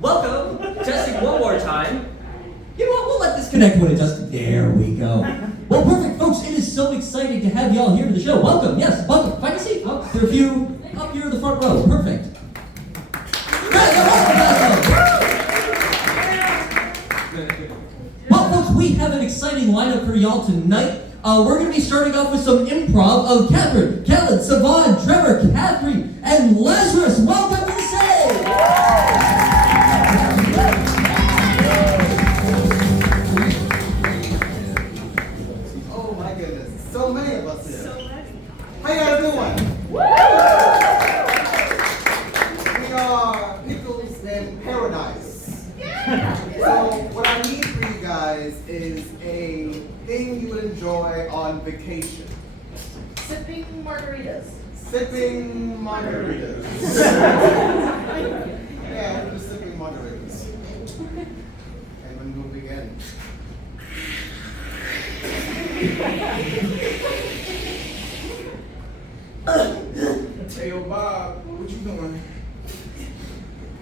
Welcome. Testing one more time. You know what? We'll let this connect when it does. There we go. Well, perfect, folks. It is so exciting to have y'all here to the show. Welcome. Yes, welcome. Find a seat. Oh, there are a few up here in the front row. Perfect. Well, folks, we have an exciting lineup for y'all tonight. We're going to be starting off with some improv of Catherine, Kellen, Savon, Trevor, Catherine, and Lazarus. Welcome to the stage! Oh my goodness, so many of us here. So many. How you guys doing? We are Pickles in Paradise. So what I need for you guys is a thing you would enjoy on vacation. Sipping margaritas. Sipping margaritas. Yeah, we're just sipping margaritas. And when we'll begin. Hey, yo, Bob, what you doing?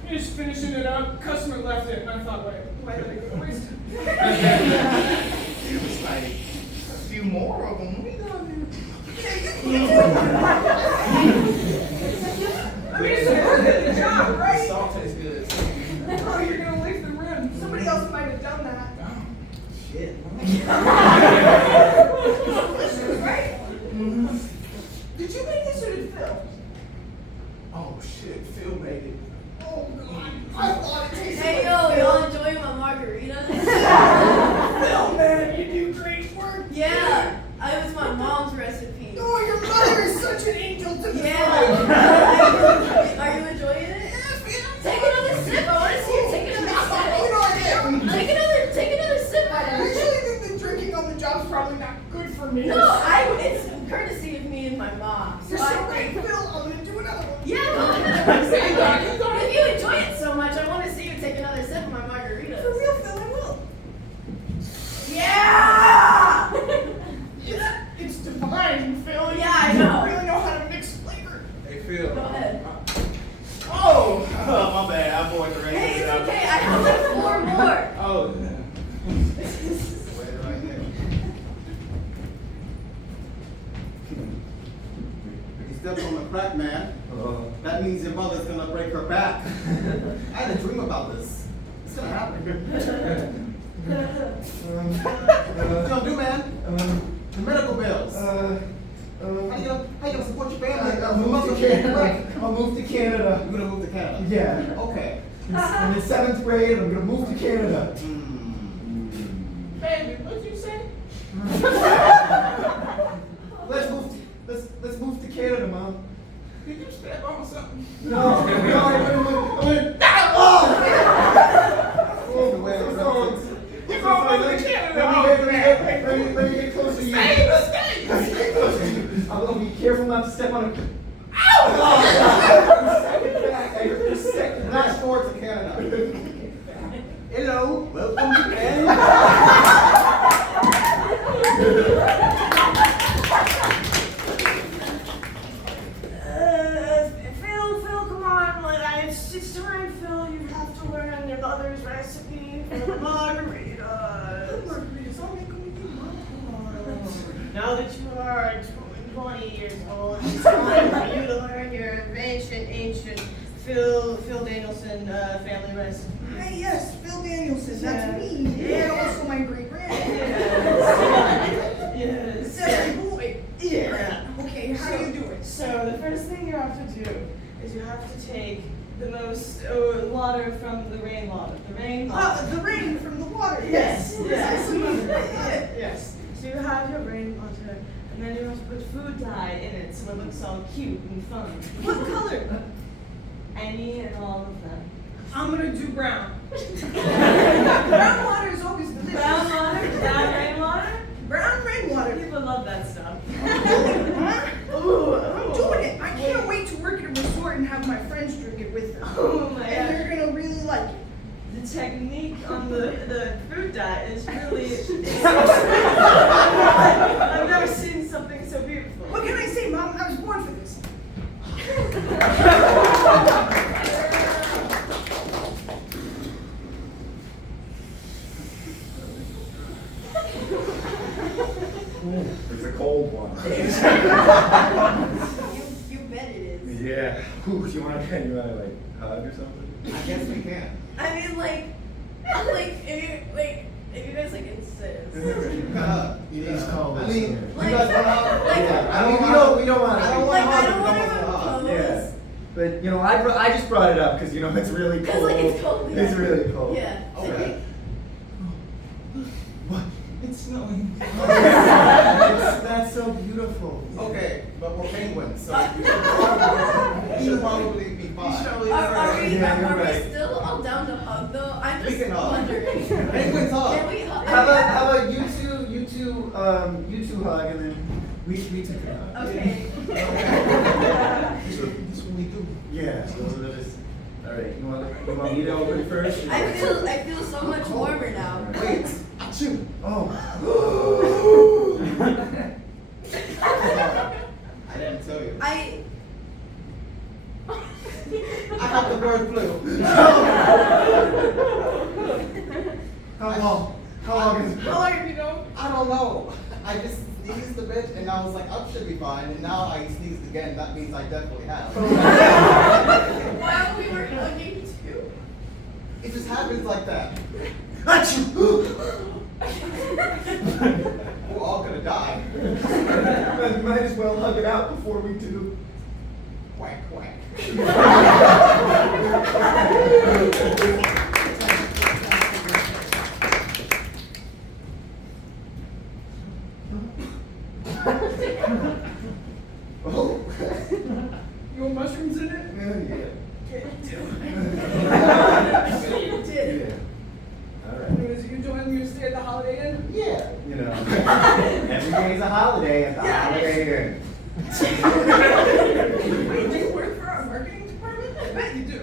Just finishing it up. Customer left it, and I thought, why did I go to waste it? It was like a few more of them. We done I mean, it's a part of the job, The right? salt tastes good. Oh, you're gonna lick the rim. Somebody else might have done that. Oh, shit. Right? Did you make this or did Phil? Oh, shit. Phil made it. Oh, God. I thought it tasted Hey, like yo, y'all enjoying my margaritas? Phil, man, you do great work. Yeah, it was my mom's recipe. Oh, your mother is such an angel to me. Yeah. Are you enjoying it? Take another sip. I want to see you take another You know, I am. sip. Take another sip. I actually think that drinking on the job's probably not good for me. No, it's courtesy of me and my mom. You're so great, Phil. I'm gonna do another one. Yeah, go ahead. If you enjoy it so much, I want to see you take another sip of my margarita. For real, Phil, I will. Yeah! It's divine, Phil. Yeah, I know. You really know how to mix flavor. Hey, Phil. Go ahead. Oh, my bad. I bought the rain. Hey, it's okay. I have like 4 more. Oh, yeah. Wait right there. If you step on the crack, man, that means your mother's gonna break her back. I had a dream about this. It's gonna happen. What you gonna do, man? The medical bills. How you gonna support your family? I'll move to Canada. I'll move to Canada. You're gonna move to Canada? Yeah. Okay. I'm in 7th grade. I'm gonna move to Canada. Baby, what'd you say? Let's move to Canada, Mom. Did you step on something? No, I went. Oh, wait, You're going over to Canada. Let me get close to you. Stay. I'm gonna be careful not to step on a. Second back. I heard this second Flash back. forward to Canada. Hello, welcome to Canada. Phil, come on. It's time, Phil. You have to learn your mother's recipe for the margaritas. Margaritas, I'll make them with you, Mom. Now that you are 20 years old, it's time for you to learn your ancient Phil Danielson family recipe. Hey, yes, Phil Danielson, that's Yeah. me. Yeah. And also my great-grandpa. Yes. That's my boy. Yeah. Okay, how do you do it? So the first thing you have to do is you have to take the most water from the rainwater. The rainwater. The rain from the water. Yes. Yes. Yes. Yes. So you have your rainwater, and then you have to put food dye in it so it looks all cute and fun. What color? Any and all of them. I'm gonna do brown. Brown water is always delicious. Brown water, brown rainwater. Brown rainwater. People love that stuff. Huh? Ooh, I'm doing it. I can't wait to work at a resort and have my friends drink it with them. Oh my And god. they're gonna really like it. The technique on the food dye is really. I've never seen something so beautiful. What can I say, Mom? I was born for this. It's a cold one. You bet it is. Yeah. Ooh, you wanna like hug or something? I guess we can. I mean, if you guys like insist. It is cold. I mean, you Like- guys want to hug? like- Yeah. I mean, we don't want I to. don't want Like, to I hug. don't want to hug. propose. Yeah. But you know, I just brought it up because you know it's really Cause cold. like it's cold. It's really cold. Yeah. Okay. What? It's snowing. That's so beautiful. Okay, but we're penguins, so you should probably be fine. Are we, Yeah, you're are we right. still all down to hug though? I'm We just can hug. wondering. Penguins hug. Can we hug? How about you two hug and then we take a hug. Okay. That's what we do. Yeah. So we'll just, all right. You want me to open first? I feel so much warmer now. Wait, achoo. Oh. I didn't tell you. I have the bird flu. How long? How long is it? How long have you known? I don't know. I just sneezed a bit and I was like, I should be fine. And now I sneezed again. That means I definitely have. while we were hugging too. It just happens like that. Achoo! We're all gonna die. Might as well hug it out before we do. Quack, quack. Oh. You want mushrooms in it? Yeah. You did. Yeah. All right. Anyways, are you enjoying your stay at the Holiday Inn? Yeah. You know, every day's a holiday at the Holiday Inn. Wait, do you work for our marketing department? I bet you do.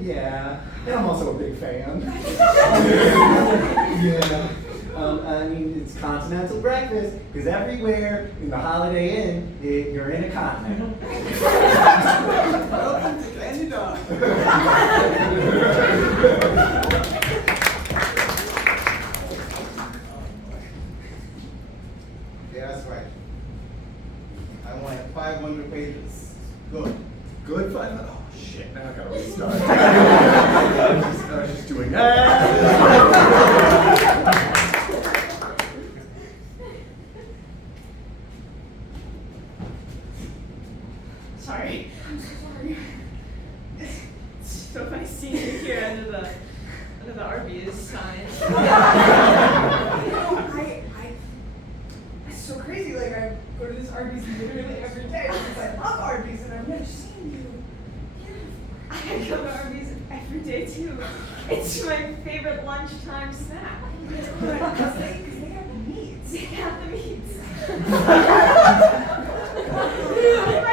Yeah, and I'm also a big fan. Yeah. I mean, it's continental breakfast, because everywhere in the Holiday Inn, you're in a continent. Welcome to Canada. Yeah, that's right. I want 500 pages. Good. Good fun? Oh, shit, now I gotta restart. I was just doing that. Sorry. I'm so sorry. It's so funny seeing you here under the Arby's sign. It's so crazy. Like, I go to this Arby's literally every day because I love Arby's and I've never seen you here I go to Arby's every day too. It's my favorite lunchtime snack. before. Because they have the meats. They have the meats. I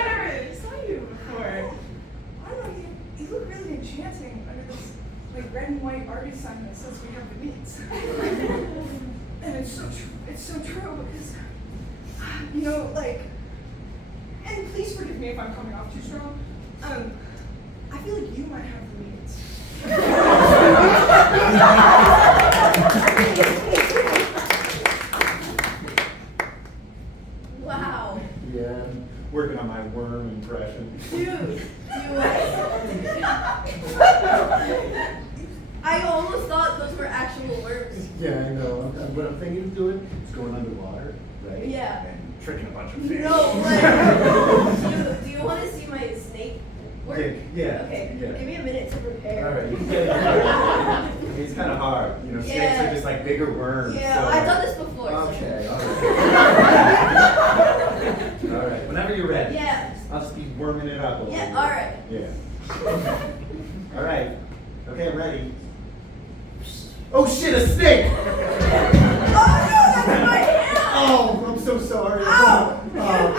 never saw you before. I don't know, you look really enchanting under this like red and white Arby's sign that says we have the meats. And it's so true. It's so true because, you know, like, and please forgive me if I'm coming off too strong. I feel like you might have the meats. Wow. Yeah, I'm working on my worm impression. Dude, I almost thought those were actual worms. Yeah, I know. What I'm thinking of doing is going underwater, right? Yeah. And tricking a bunch of fish. No, like, do you want to see my snake work? Yeah. Okay, Yeah. give me a minute to prepare. All right, you can get it. It's kind of hard. You know, snakes Yeah. are just like bigger worms. Yeah, so- I've done this before. Okay, all right. All right, whenever you're ready. Yeah. I'll just be worming it up a little Yeah, bit. all right. Yeah. All right. Okay, I'm ready. Oh shit, a snake! Oh no, that's my hand! Oh, I'm so sorry. Ow! Oh,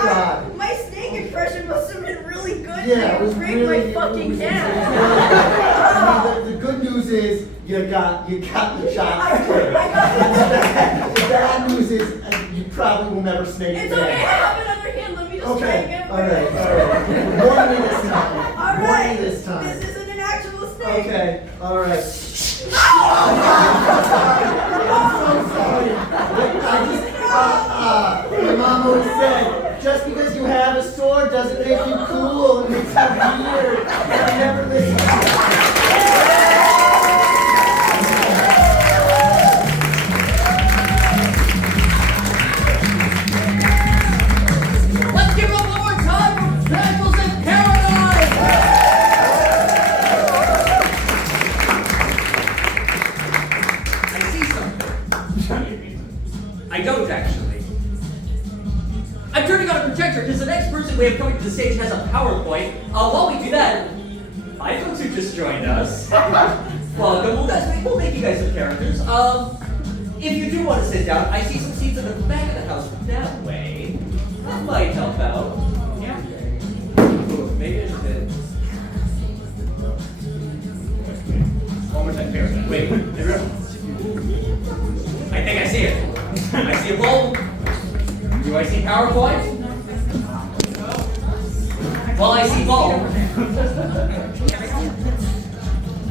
God. My snake impression must have been really good. Yeah, it to was break really. my fucking it was- hand. I mean, the good news is you got the shot. I got The bad news is you probably will never snake It's again. okay, I have another hand. Let me just try Okay, again. all right. Warn me this time. All Warn right. me this time. This isn't an actual snake. Okay, all right. No! I'm so sorry. I just, I don't actually. I'm turning on a projector because the next person we have coming to the stage has a PowerPoint. While we do that, hi folks who just joined us. Welcome. Well, guys, we'll make you guys some characters. If you do want to sit down, I see some seats in the back of the house that way. That might help out. Yeah. Ooh, maybe I should hit. One more time, here. Wait, I think I see it. I see a bulb. Do I see PowerPoint? Well, I see bulb.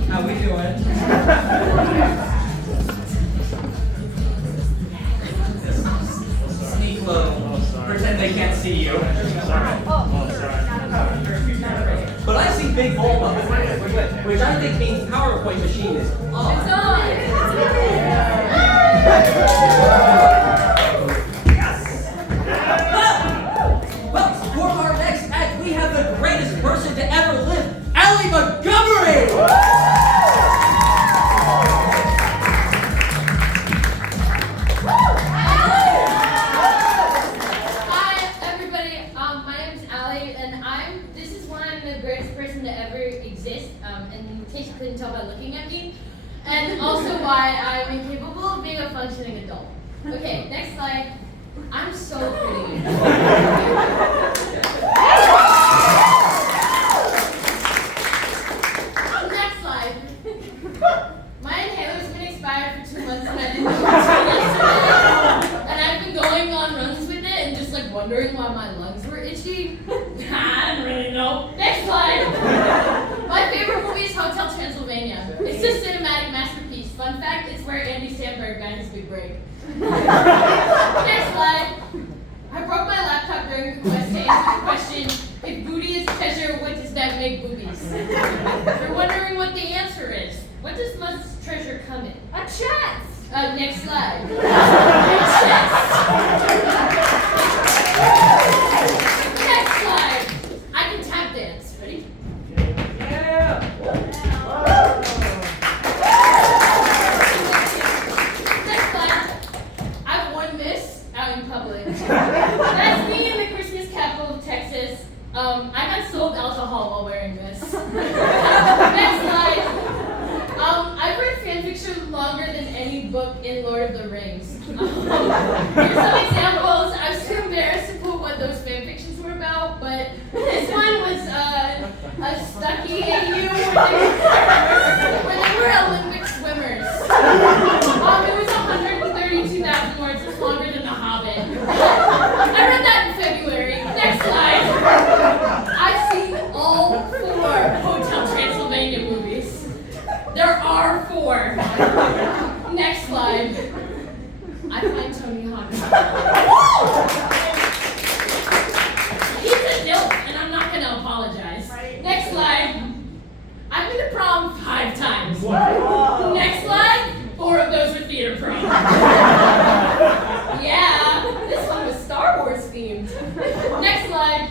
How we doing? Sneak low. Pretend they can't see you. But I see big bulb up in there, which I think means PowerPoint machine is on. It's on. Yes! Well, for our next act, we have the greatest person to ever live, Allie Montgomery! Hi, everybody. My name's Allie, and this is why I'm the greatest person to ever exist, and in case you couldn't tell by looking at me, and also why I'm incapable of being a functioning adult. Okay, next slide. I'm so pretty. Next slide. My inhaler's been expired for 2 months, and I didn't know until yesterday. And I've been going on runs with it and just like wondering why my lungs were itchy. I don't really know. Next slide. My favorite movie is Hotel Transylvania. It's a cinematic masterpiece. Fun fact, it's where Andy Samberg got his big break. Next slide. I broke my laptop during the quest to answer the question, if booty is treasure, what does that make boobies? If you're wondering what the answer is, what does most treasure come in? A chest! Next slide. A chest. Next slide. I can tap dance. Ready? Yeah! Next slide. I've won this out in public. That's me in the Christmas capital of Texas. I got sold alcohol while wearing this. Next slide. I've read fanfiction longer than any book in Lord of the Rings. Here's some examples. I was too embarrassed to put what those fanfictions were about, but this one was a Stucky AU where they were Olympic swimmers. It was 132,000 words. It's longer than The Hobbit. I read that in February. Next slide. I've seen all 4 Hotel Transylvania movies. There are 4. Next slide. I find Tony Hawk. He's a dilf, and I'm not going to apologize. Next slide. I've been to prom 5 times. Next slide. 4 of those were theater prom. Yeah, this one was Star Wars themed. Next slide.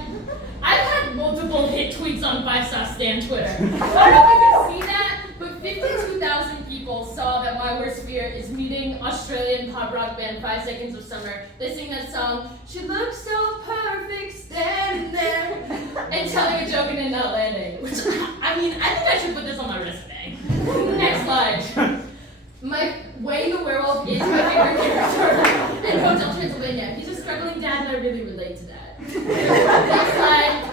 I've had multiple hit tweets on 5-Star Stan Twitter. I don't know if you can see that, but 52,000 people saw that my worst fear is meeting Australian pop rock band 5 Seconds of Summer. They sing that song, she looks so perfect standing there, and telling a joke and then not landing. Which, I think I should put this on my resume. Next slide. My Wayne the Werewolf is my favorite character in Hotel Transylvania. He's a struggling dad, and I really relate to that. Next slide.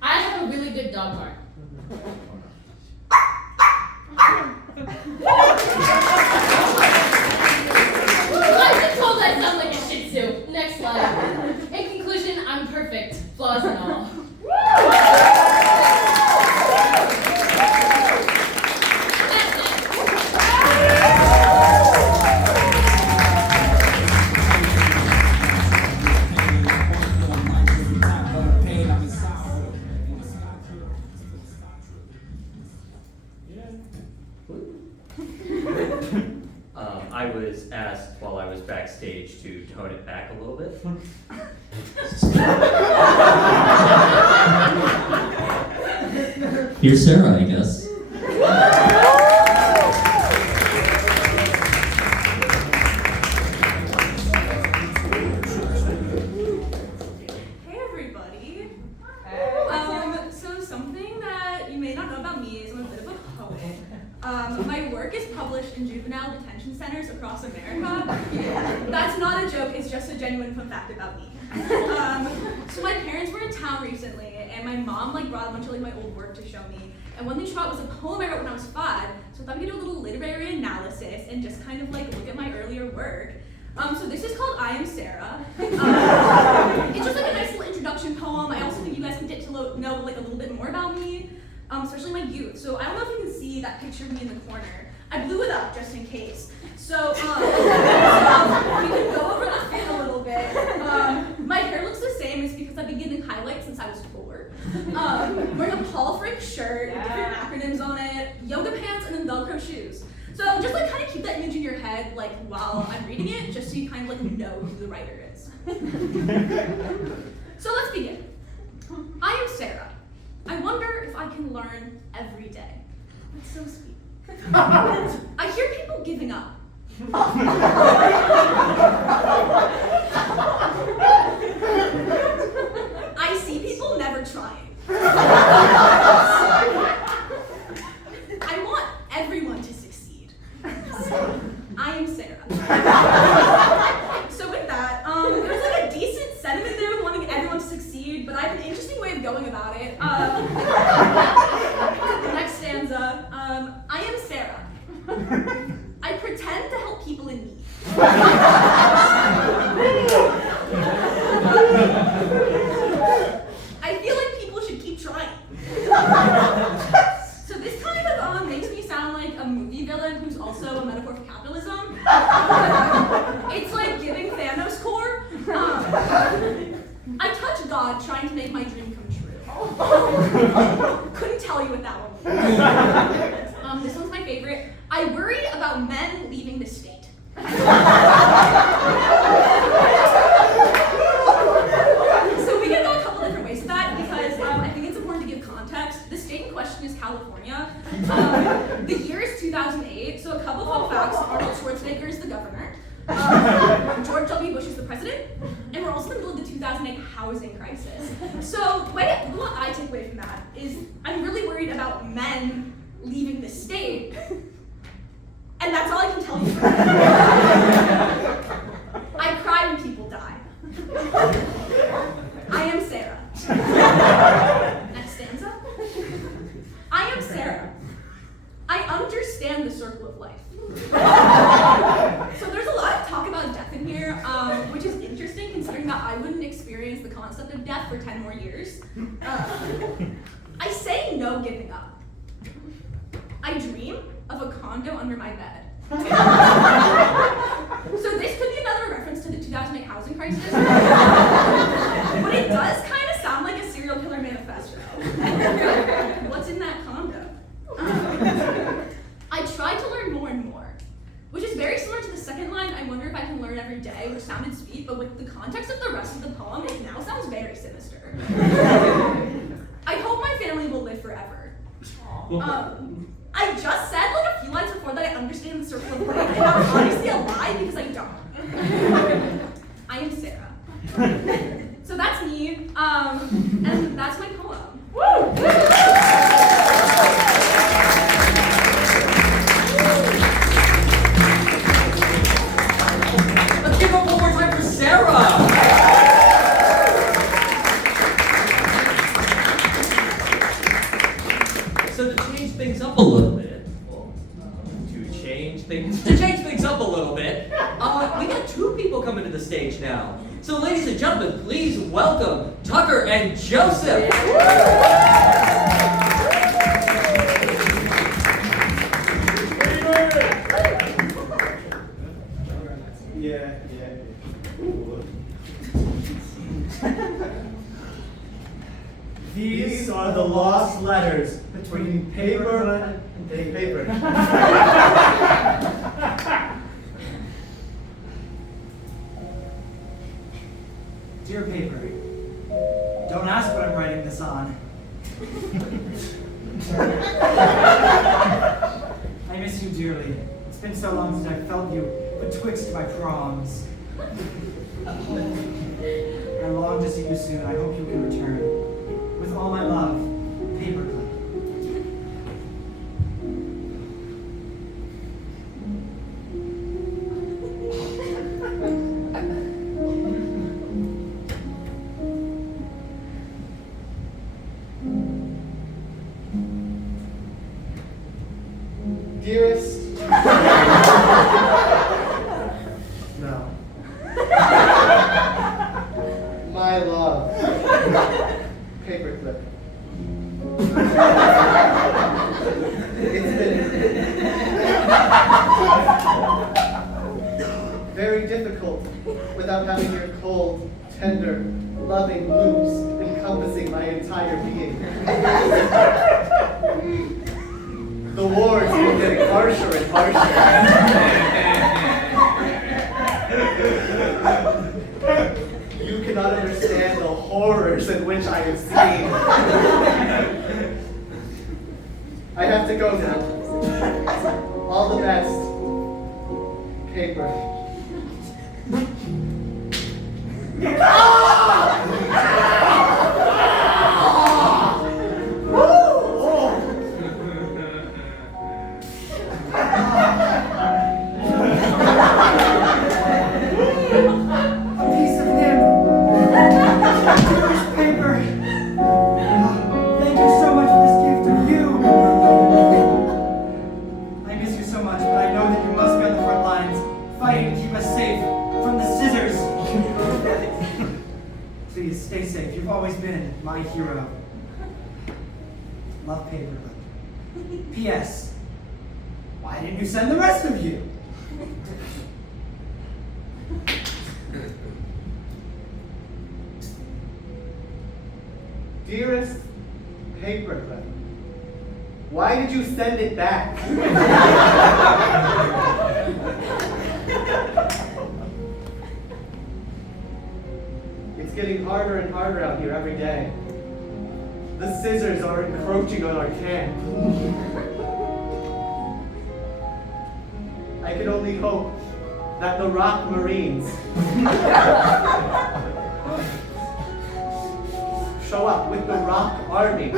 I have a really good dog bark. I've been told I sound like a Shih Tzu. Next slide. In conclusion, I'm perfect, flaws and all. That's it. I was asked while I was backstage to tone it back a little bit. Here's Sarah, I guess. is just a genuine fun fact about me. So my parents were in town recently, and my mom brought a bunch of my old work to show me. And one thing she brought was a poem I wrote when I was 5. So I thought we could do a little literary analysis and just kind of look at my earlier work. So this is called I Am Sarah. It's just a nice little introduction poem. I also think you guys can get to know a little bit more about me, especially my youth. So I don't know if you can see that picture of me in the corner. I blew it up just in case. So we can go over the fit a little bit. My hair looks the same. It's because I've been getting highlights since I was 4. Wearing a Paul Frick shirt with different acronyms on it, yoga pants, and then Velcro shoes. So just kind of keep that image in your head while I'm reading it, just so you kind of know who the writer is. So let's begin. I am Sarah. I wonder if I can learn every day. That's so sweet. I hear people giving up. I see people never trying. I want everyone to succeed. I am Sarah. So with that, there's a decent sentiment there with wanting everyone to succeed, but I have an interesting way of going about it. The next stanza, I am Sarah. I pretend to help people in need. I feel like people should keep trying. So this kind of makes me sound like a movie villain who's also a metaphor for capitalism. It's like giving Thanos core. I touch God trying to make my dream come true. Couldn't tell you what that one was. This one's my favorite. I worry about men leaving the state. So we can go a couple different ways with that because I think it's important to give context. The state in question is California. The year is 2008, so a couple fun facts. Arnold Schwarzenegger is the governor. George W. Bush is the president. And we're also in the middle of the 2008 housing crisis. So what I take away from that is I'm really worried about men leaving the state. And that's all I can tell you. I cry when people die. I am Sarah. Next stanza. I am Sarah. I understand the circle of life. So there's a lot of talk about death in here, which is interesting considering that I wouldn't experience the concept of death for 10 more years. I say no giving up. I dream of a condo under my bed. So this could be another reference to the 2008 housing crisis, but it does kind of sound like a serial killer manifesto. What's in that condo? I try to learn more and more, which is very similar to the second line, I wonder if I can learn every day, which sounded sweet, but with the context of the rest of the poem, it now sounds very sinister. I hope my family will live forever. I just said a few lines before that I understand the circle of life, and that was obviously a lie because I don't. I am Sarah. So that's me, and that's my poem. Woo! Let's give up one more time for Sarah. So to change things up a little bit, we got 2 people coming to the stage now. So ladies and gentlemen, please welcome Tucker and Joseph. Yeah. These are the lost letters between paper and paper. Dear paper, don't ask what I'm writing this on. I miss you dearly. It's been so long since I felt you betwixt my proms. I long to see you soon. I hope you can return. With all my love, Paperclip. My love. Paperclip. It's been very difficult without having your cold, tender, loving loops encompassing my entire being. The wars have been getting harsher and harsher. You cannot understand the horrors in which I have seen. I have to go now. All the best. Paper. Please stay safe. You've always been my hero. Love, Paperclip. P.S. Why didn't you send the rest of you? Dearest Paperclip, why did you send it back? It's getting harder and harder out here every day. The scissors are encroaching on our camp. I can only hope that the Rock Marines show up with the Rock Army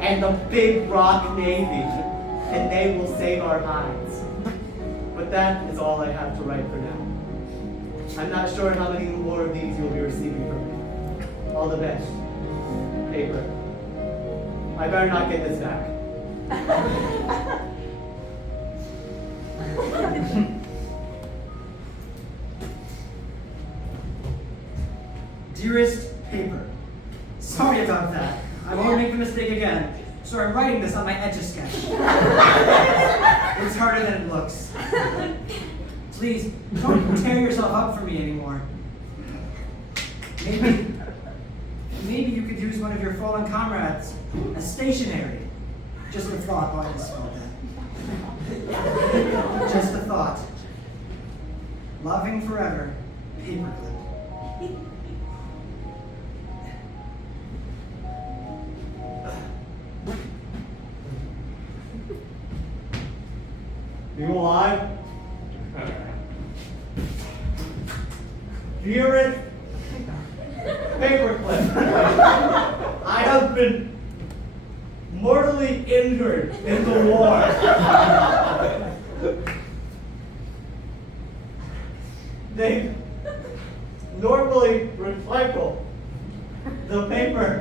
and the Big Rock Navy, and they will save our hides. But that is all I have to write for now. I'm not sure how many more of these you'll be receiving from me. All the best. Paper. I better not get this back. Dearest Paper, sorry about that. I won't make the mistake again. So I'm writing this on my Etch-a-Sketch. It's harder than it looks. Please, don't tear yourself up for me anymore. Maybe you could use one of your fallen comrades as stationery. Just a thought, why I spelled that. Just a thought. Loving forever, Paperclip. You alive? Dearest Paperclip, I have been mortally injured in the war. They normally recycle the paper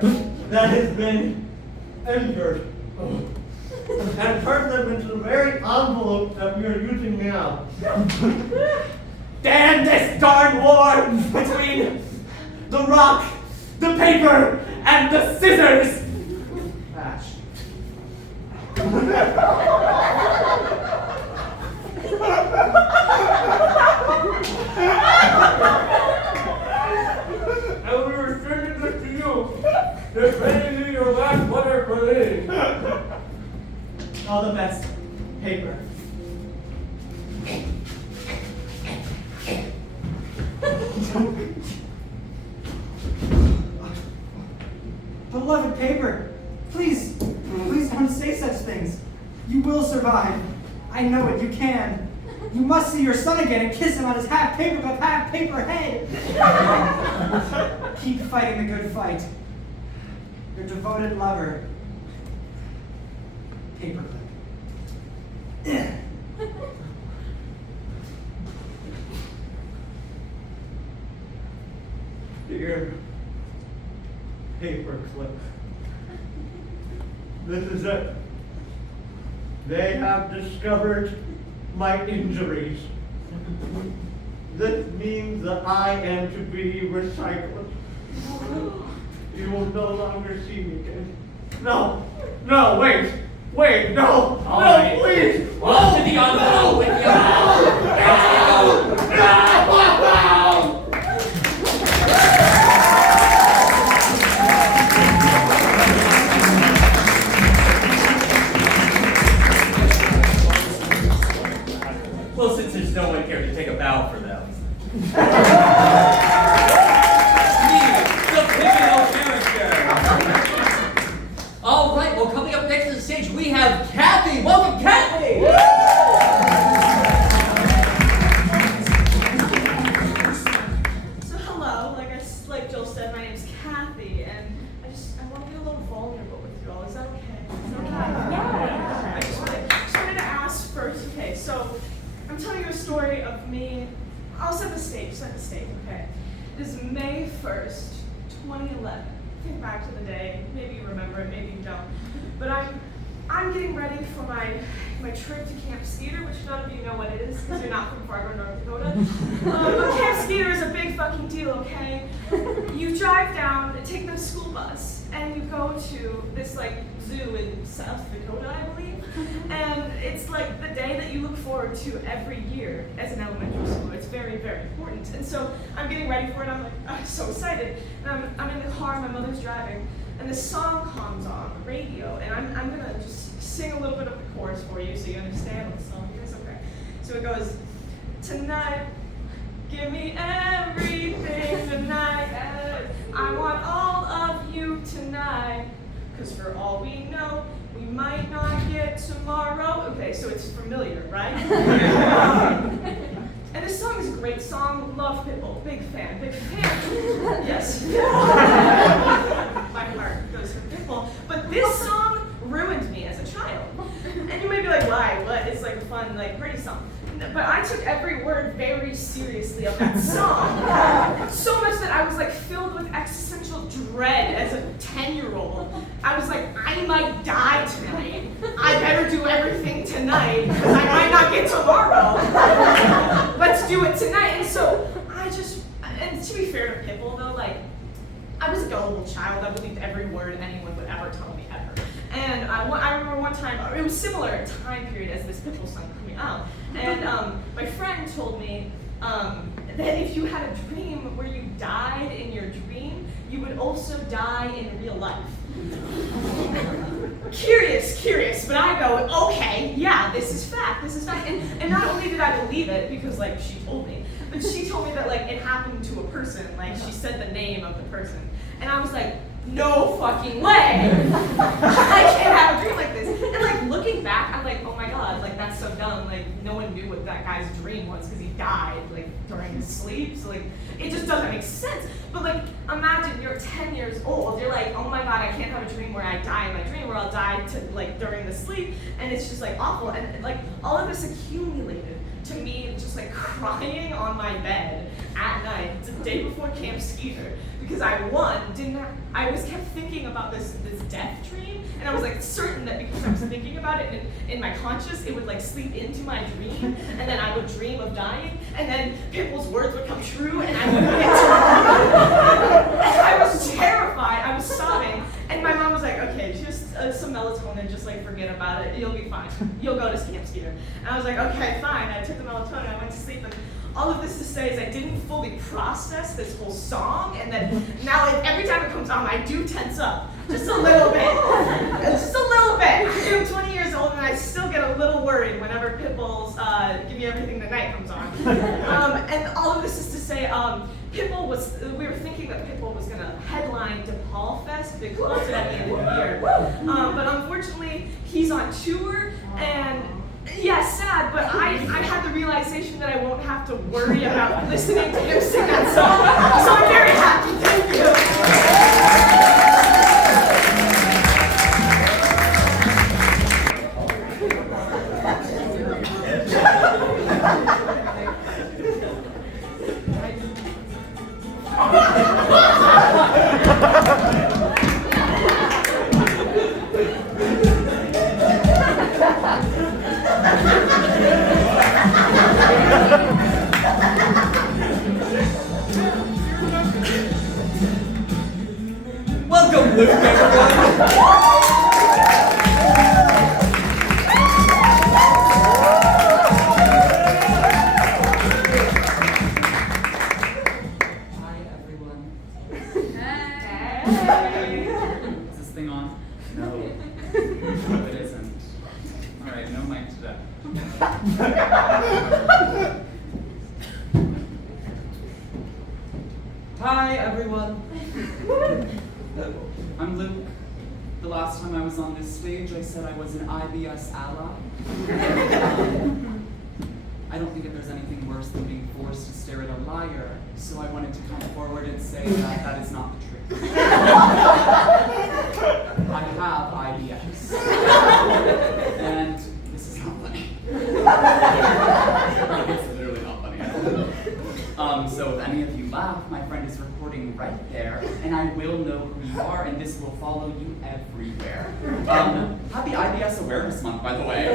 that has been injured and turn them into the very envelope that we are using now. Damn this darn war between the rock, the paper, and the scissors! Ash. And we were sending this to you. This may be your last letter for these. All the best, Paper. Beloved Paper, please don't say such things. You will survive. I know it, you can. You must see your son again and kiss him on his half paper but half paper head. Keep fighting the good fight. Your devoted lover, Paperclip. Dear Paperclip, this is it. They have discovered my injuries. This means that I am to be recycled. You will no longer see me again. No, wait, no, All no, right. please. Off to the envelope with you. Well, since there's no one here to take a bow for them. The pivotal character. All right, well, coming up next to the stage, we have Kathy. Welcome, Kathy. So hello, like Jill said, my name's Kathy, and I want to get a little vulnerable with you all. Is that okay? Is that okay? Yeah. I just wanted to ask first. Okay, so I'm telling you a story of me. I'll set the stage. Okay. It is May 1st, 2011. Think back to the day. Maybe you remember it. Maybe you don't. But I'm getting ready for my trip to Camp Skeeter, which none of you know what it is because you're not from Fargo, North Dakota. But Camp Skeeter is a big fucking deal, okay? You drive down, take the school bus, and you go to this like zoo in South Dakota, I believe. And it's like the day that you look forward to every year as an elementary schooler. It's very, very important. And so I'm getting ready for it. I'm so excited. And I'm in the car, my mother's driving, and this song comes on the radio, and I'm gonna just sing a little bit of the chorus for you so you understand what the song is. Okay. So it goes, tonight, give me everything tonight. I want all of you tonight. Because for all we know, we might not get tomorrow. Okay, so it's familiar, right? And this song is a great song. Love Pickle. Big fan. Yes. My heart goes for Pickle. But this song ruined me as a child. And you may be like, why? What? It's like a fun, like, pretty song. But I took every word very seriously of that song. So much that I was like filled with existential dread as a 10-year-old. I was like, I might die tonight. I better do everything tonight because I might not get tomorrow. Let's do it tonight. And so and to be fair to Pickle though, like, I was a gullible child. I believed every word anyone would ever tell me ever. And I remember one time, it was similar time period as this Pickle song coming out. And my friend told me that if you had a dream where you died in your dream, you would also die in real life. Curious, but I go, okay, yeah, this is fact. And not only did I believe it, because like she told me, but she told me that like it happened to a person, like she said the name of the person. And I was like, no fucking way! I can't have a dream like this. And like looking back, I'm like, oh my god, like that's so dumb. Like no one knew what that guy's dream was because he died like during his sleep. So like it just doesn't make sense. But like imagine you're 10 years old, you're like, oh my god, I can't have a dream where I die in my dream, where I'll die to like during the sleep, and it's just like awful. And like all of this accumulated to me just like crying on my bed at night the day before Camp Skeeter because I kept thinking about this death dream, and I was like certain that because I was thinking about it in my conscious, it would like sleep into my dream, and then I would dream of dying, and then Pickle's words would come true, and I would get I was terrified. I was sobbing, and my mom was like, "Okay, just some melatonin, just like forget about it. You'll be fine. You'll go to Camp Skeeter." And I was like, "Okay, fine." I took the melatonin. I went to sleep, and all of this to say is I didn't fully process this whole song, and then now like, every time it comes on, I do tense up. Just a little bit. Just a little bit. I'm 20 years old, and I still get a little worried whenever Pickle's Give Me Everything Tonight comes on. And all of this is to say, we were thinking that Pickle was going to headline DePaul Fest, the concert at the end of the year. But unfortunately, he's on tour, and yeah, sad, but I had the realization that I won't have to worry about listening to him sing that song. So I'm very happy. Thank you. I'm Luke, everyone. Hi, everyone. Is this thing on? No. No, it isn't. All right, no mic today. Hi, everyone. I'm Luke. The last time I was on this stage, I said I was an IBS ally. I don't think that there's anything worse than being forced to stare at a liar, so I wanted to come forward and say that that is not the truth. I have IBS. And this is not funny. It's literally not funny. So if any of you laugh, my friend is recording right there, and I will know who you are, and this will follow you everywhere. Happy IBS Awareness Month, by the way.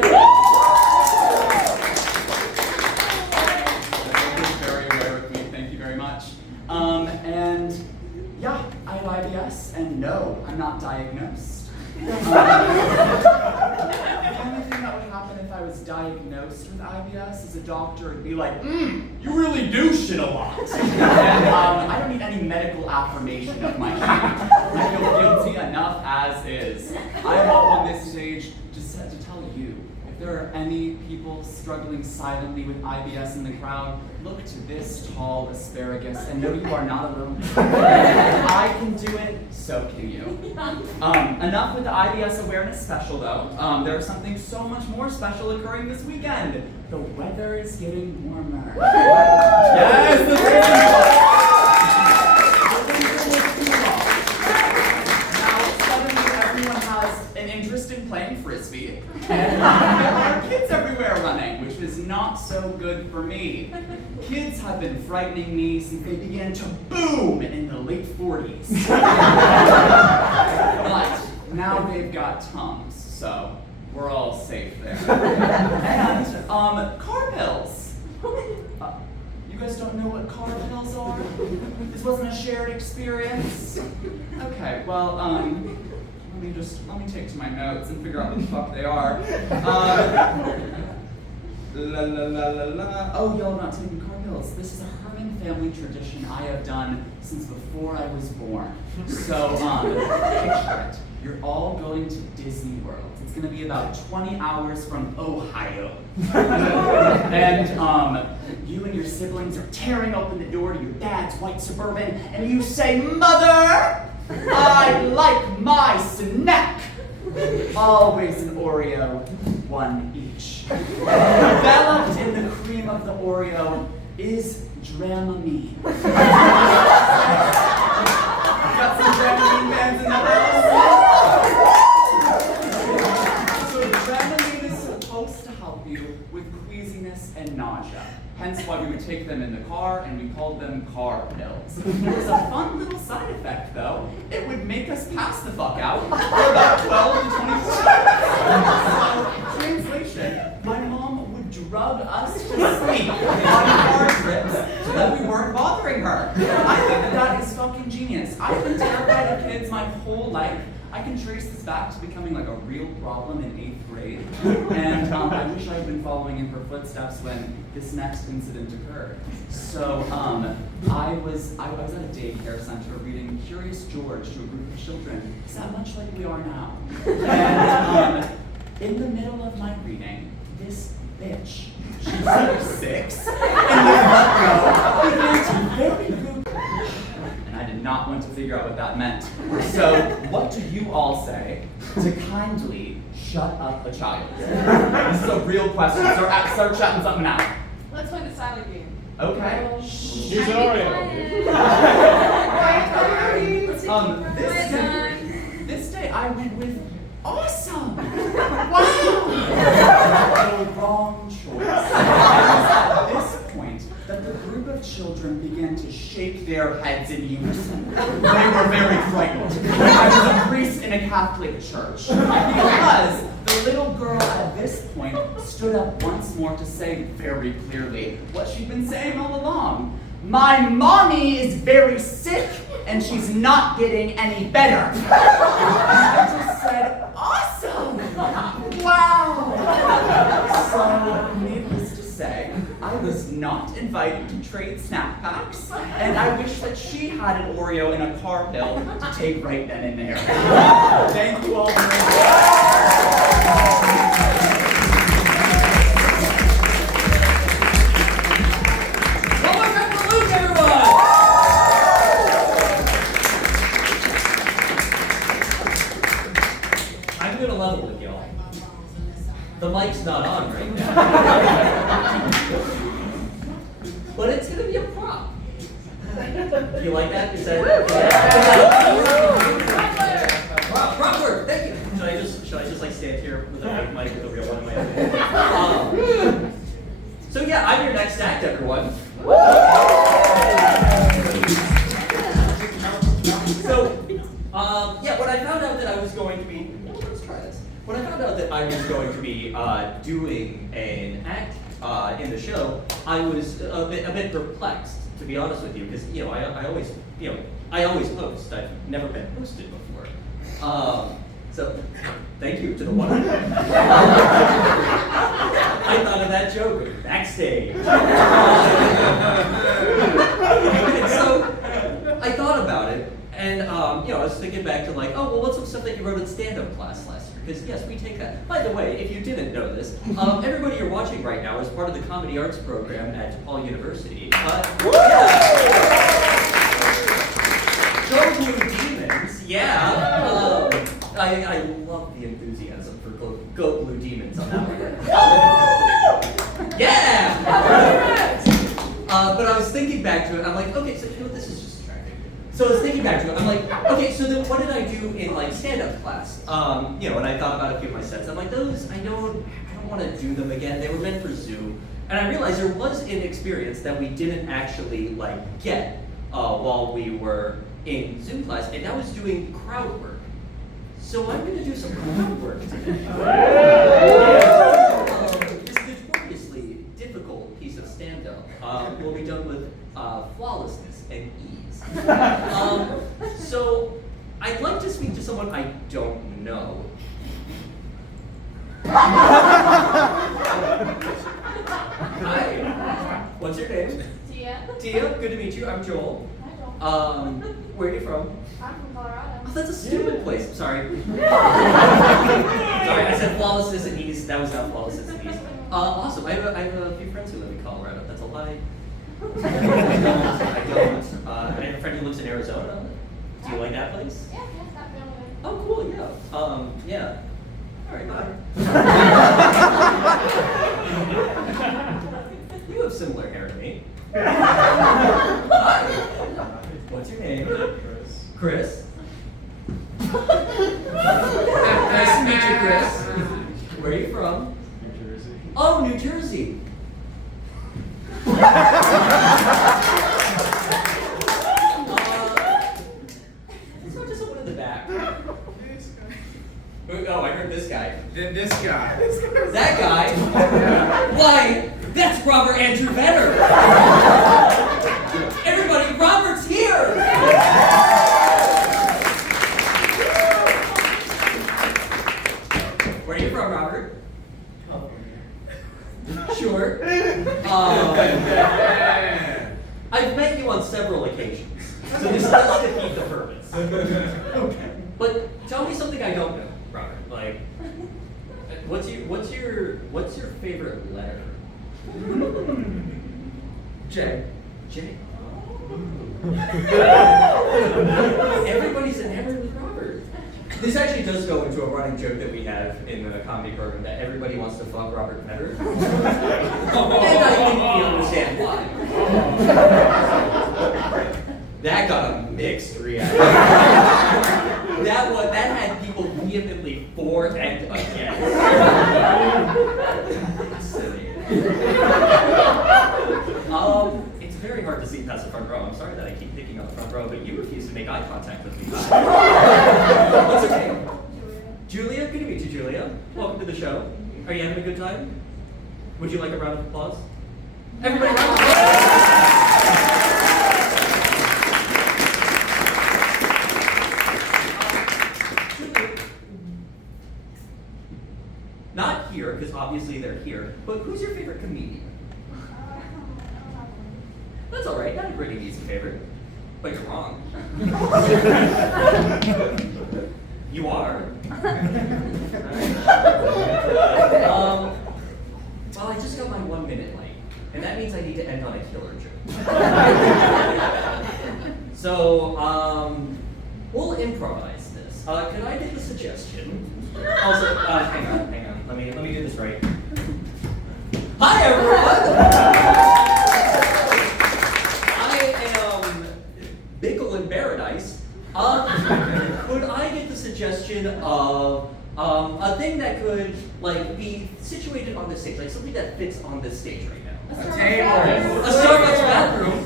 Everyone's very aware of me, thank you very much. And yeah, I have IBS, and no, I'm not diagnosed. The only thing that would happen if I was diagnosed with IBS is a doctor would be like, you really do shit a lot. And I don't need any medical affirmation of my shit. I feel guilty enough as is. I am up on this stage to tell you, if there are any people struggling silently with IBS in the crowd, look to this tall asparagus and know you are not alone. If I can do it, so can you. Enough with the IBS awareness special though. There's something so much more special occurring this weekend. The weather is getting warmer. Yes, the Now suddenly everyone has an interest in playing frisbee. And there are kids everywhere running, which is not so good for me. Kids have been frightening me since they began to boom in the late 40s. But now they've got tongues, so we're all safe there. And, car pills. You guys don't know what car pills are? This wasn't a shared experience? Okay, well, let me take to my notes and figure out what the fuck they are. Oh, y'all are not taking car pills. This is a Herman family tradition I have done since before I was born. So, picture it. You're all going to Disney World. It's gonna be about 20 hours from Ohio. And, you and your siblings are tearing open the door to your dad's white Suburban, and you say, Mother, I like my snack. Always an Oreo, one each. Enveloped in the cream of the Oreo is Dramamine. Got some Dramamine fans in the house? So Dramamine is supposed to help you with queasiness and nausea. Hence why we would take them in the car and we called them car pills. There's a fun little side effect though. It would make us pass the fuck out for about 12 to 24 hours. So, translation, my mom would drug us to sleep on car trips so that we weren't bothering her. I think that is fucking genius. I've been terrified of kids my whole life. I can trace this back to becoming like a real problem in 8th grade. And I wish I had been following in her footsteps when this next incident occurred. So I was at a daycare center reading Curious George to a group of children. Is that much like we are now? And in the middle of my reading, this bitch, she's like 6, and the front row began to very good. I did not want to figure out what that meant. So, what do you all say to kindly shut up a child? This is a real question. Start shutting something out. Let's play the silent game. Okay. Here's Oreo. This day I went with awesome. Wow. The wrong choice. It was at this point that the group of children began to shake their heads in unison. They were very frightened. I was a priest in a Catholic church. Because the little girl at this point stood up once more to say very clearly what she'd been saying all along. My mommy is very sick and she's not getting any better. I just said, awesome! Wow! So, needless to say, I was not invited to trade snack packs, and I wish that she had an Oreo in a car pill to take right then and there. Thank you all very much. One more time for Luke, everyone! I'm gonna level with y'all. The mic's not on right now. But it's gonna be a prop. You like that? Is that? Prop work. Thank you. Should I just like stand here with a fake mic with a real one in my hand? So yeah, I'm your next act, everyone. So yeah, when I found out that I was going to be, let's try this. When I found out that I was going to be doing an act in the show, I was a bit perplexed, to be honest with you, because I always host. I've never been hosted before. So thank you to the one. I thought of that joke backstage. And so I thought about it, and I was thinking back to like, oh well, what's some stuff that you wrote in stand-up class last year? Because yes, we take that. By the way, if you didn't know this, everybody you're watching right now is part of the Comedy Arts program at DePaul University. Go Blue Demons, yeah. I love the enthusiasm for Go Blue Demons on that one. Yeah! But I was thinking back to it, I'm like, okay, so this is just distracting. So I was thinking back to it, I'm like, okay, so then what did I do in like stand-up class? And I thought about a few of my sets. I'm like, those, I don't want to do them again. They were meant for Zoom. And I realized there was an experience that we didn't actually like get while we were in Zoom class, and that was doing crowd work. So I'm going to do some crowd work today. This notoriously difficult piece of stand-up will be done with flawlessness and ease. So I'd like to speak to someone I don't know. Hi. What's your name? Tia. Tia, good to meet you. I'm Joel. Hi, Joel. Where are you from? I'm from Colorado. Oh, that's a stupid place. I'm sorry. Sorry, I said flawlessness and ease. That was not flawlessness and ease. Awesome. I have a few friends who live in Colorado. That's a lie. I don't. I have a friend who lives in Arizona. Do you like that place? Yeah, that family. Oh, cool. Yeah. Yeah. All right. Bye. You have similar hair to me. Hi. What's your name? Chris. Nice to meet you, Chris. Where are you from? New Jersey. Oh, New Jersey. Let's go to someone in the back. Oh, I heard this guy. Then this guy. That guy? Why, that's Robert Andrew Vedder. Everybody, Robert's here. Where are you from, Robert? Sure. I've met you on several occasions, so this does defeat the purpose. Okay. But tell me something I don't know, Robert. Like, what's your favorite letter? J. J. Everybody's enamored with Robert. This actually does go into a running joke that we have in the comedy program that everybody wants to fuck Robert Vedder. And I think we understand why. That got a mixed reaction. That had people vehemently for and against. It's very hard to see past the front row. I'm sorry that I keep picking on the front row, but you refuse to make eye contact with me. What's your name? Julia. Good to meet you, Julia. Welcome to the show. Are you having a good time? Would you like a round of applause? Everybody, round of applause! obviously they're here, but who's your favorite comedian? That's all right, not everybody needs a favorite, but you're wrong. You are. Well, I just got my 1 minute late, and that means I need to end on a killer joke. So, we'll improvise this. Could I get the suggestion? Also, hang on. Let me do this right. Hi, everyone! I am Pickle in Paradise. Could I get the suggestion of a thing that could be situated on this stage, like something that fits on this stage right now? A table. A Starbucks bathroom.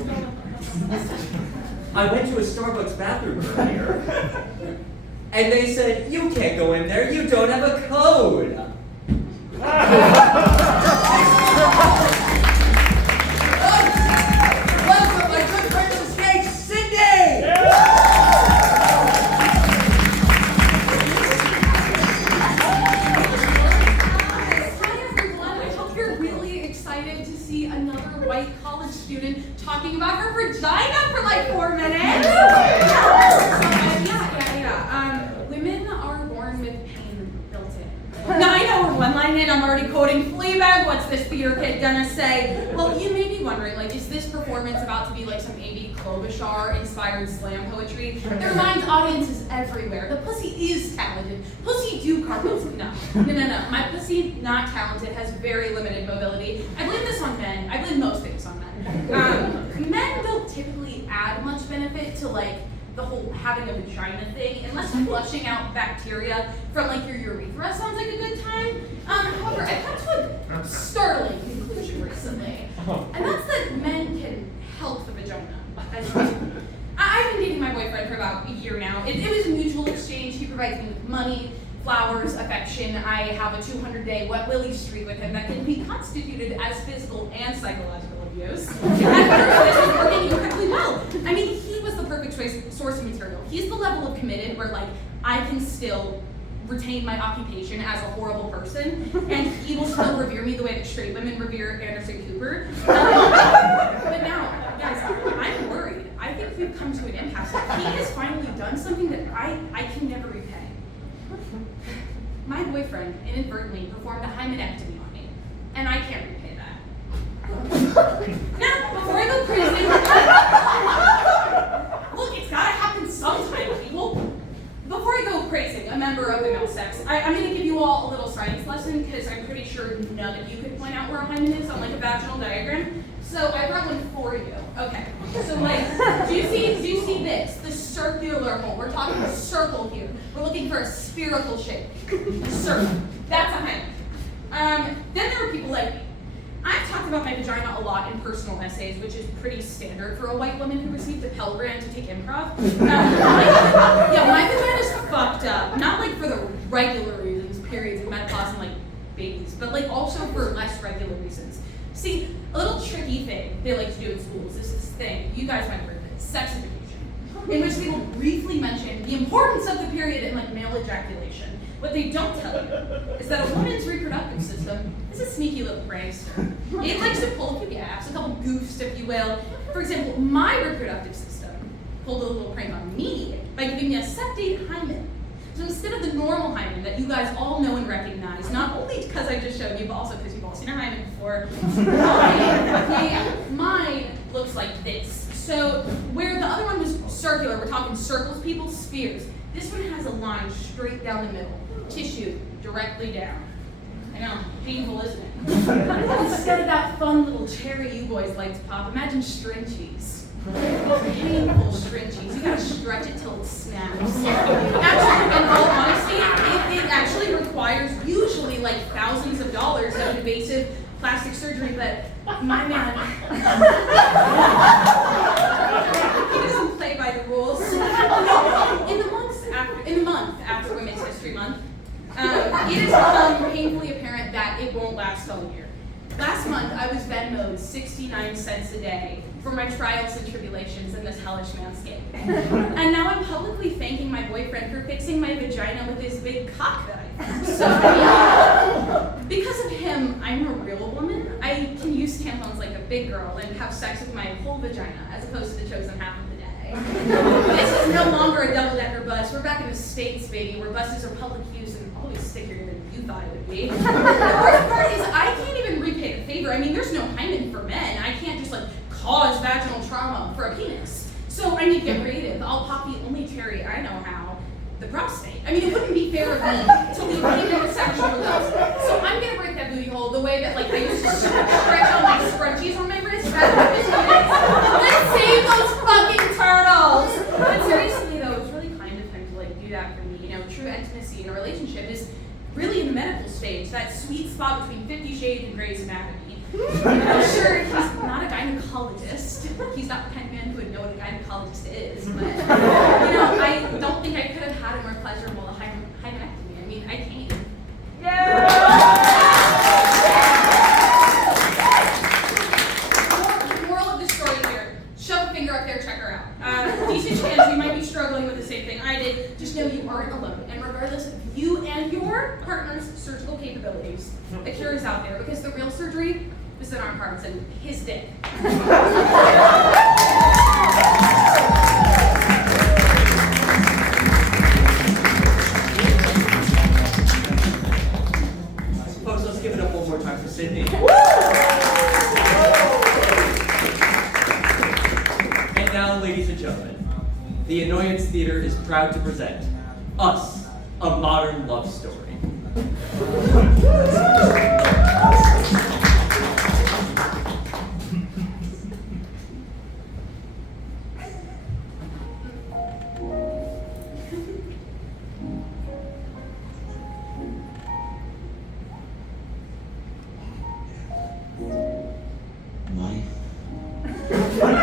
I went to a Starbucks bathroom earlier, and they said, "You can't go in there. You don't have a code." Welcome, my good friend on stage, Cindy. Another white college student talking about her vagina for like 4 minutes. Women are born with pain built in. Now I know we're one line in, I'm already quoting Fleabag. What's this theater kid gonna say? Well, you may be wondering, is this performance about to be like some A.B. Klobuchar inspired slam poetry? It reminds audiences everywhere. The pussy is talented. Pussy do cartwheels. No. My pussy, not talented, has very limited mobility. I blame this on men. I blame most things on men. Men don't typically add much benefit to the whole having a vagina thing, unless flushing out bacteria from your urethra sounds like a good time. However, I've come to a startling conclusion recently, and that's that men can help the vagina. I've been dating my boyfriend for about a year now. It was a mutual exchange. He provides me with money, flowers, affection. I have a 200-day wet willy streak with him that can be constituted as physical and psychological abuse. At first, this was working incredibly well. I mean, he was the perfect source of material. He's the level of committed where I can still retain my occupation as a horrible person, and he will still revere me the way that straight women revere Anderson Cooper. But now, guys, I'm worried. I think we've come to an impasse. He has finally done something that I can never repay. My boyfriend inadvertently performed a hymenectomy on me, and I can't repay that. Now, before I go crazy, look, it's gotta happen sometime, people. Before I go crazy, a member of the male sex, I'm gonna give you all a little science lesson, because I'm pretty sure none of you could point out where a hymen is on a vaginal diagram. So I brought one for you. Okay. So do you see this? The circular hole. We're talking a circle here. We're looking for a spherical shape. Circle. That's a hymen. Then there are people like me. I've talked about my vagina a lot in personal essays, which is pretty standard for a white woman who received a Pell Grant to take improv. My vagina's fucked up. Not for the regular reasons, periods and menopause and babies, but also for less regular reasons. See, a little tricky thing they like to do in schools is this thing, you guys might have heard of it, sex education, in which they will briefly mention the importance of the period and male ejaculation. What they don't tell you is that a woman's reproductive system is a sneaky little prankster. It likes to pull a few gaps, a couple goofs, if you will. For example, my reproductive system pulled a little prank on me by giving me a septate hymen. So instead of the normal hymen that you guys all know and recognize, not only because I just showed you, but also because you've all seen a hymen before, mine looks like this. So where the other one was circular, we're talking circles, people, spheres. This one has a line straight down the middle, tissue directly down. I know, painful, isn't it? Instead of that fun little cherry you boys like to pop, imagine string cheese. Painful string cheese. You gotta stretch it till it snaps. Actually, in all honesty, it actually requires usually thousands of dollars of invasive plastic surgery, but my man, he doesn't play by the rules. In the month after Women's History Month, it has become painfully apparent that it won't last all year. Last month, I was Venmo'd 69 cents a day for my trials and tribulations in this hellish landscape. And now I'm publicly thanking my boyfriend for fixing my vagina with his big cock that I found. So, because of him, I'm a real woman, I can use tampons like a big girl and have sex with my whole vagina as opposed to the chosen half of the day. This is no longer a double-decker bus. We're back in the States, baby, where buses are public use and always stickier than you thought it would be. The worst part is I can't even repay the favor. I mean, there's no hymen for men. I can't just like cause vaginal trauma for a penis. So I need to get creative. I'll pop the only cherry I know how, the prostate. I mean, it wouldn't be fair of me to leave anyone with sexual results. So I'm gonna break that booty hole the way that like I used to stretch all my scrunchies on my wrist back in the 50s. Let's save those fucking turtles! But seriously though, it's really kind of him to like do that for me. You know, true intimacy in a relationship is really in the medical stage, that sweet spot between 50 Shades and Grey's Anatomy. I'm sure he's not a gynecologist. He's not the kind of man who would know what a gynecologist is, but you know, I don't think I could have had a more pleasurable hymenectomy. I mean, I can't. Moral of the story here: shove a finger up there, check her out. Decent chance you might be struggling with the same thing I did. Just know you aren't alone, and regardless of you and your partner's surgical capabilities, the cure is out there because the real surgery was in our hearts and his dick. Folks, let's give it up one more time for Sydney. And now, ladies and gentlemen, the Annoyance Theater is proud to present Us, a Modern Love Story. Life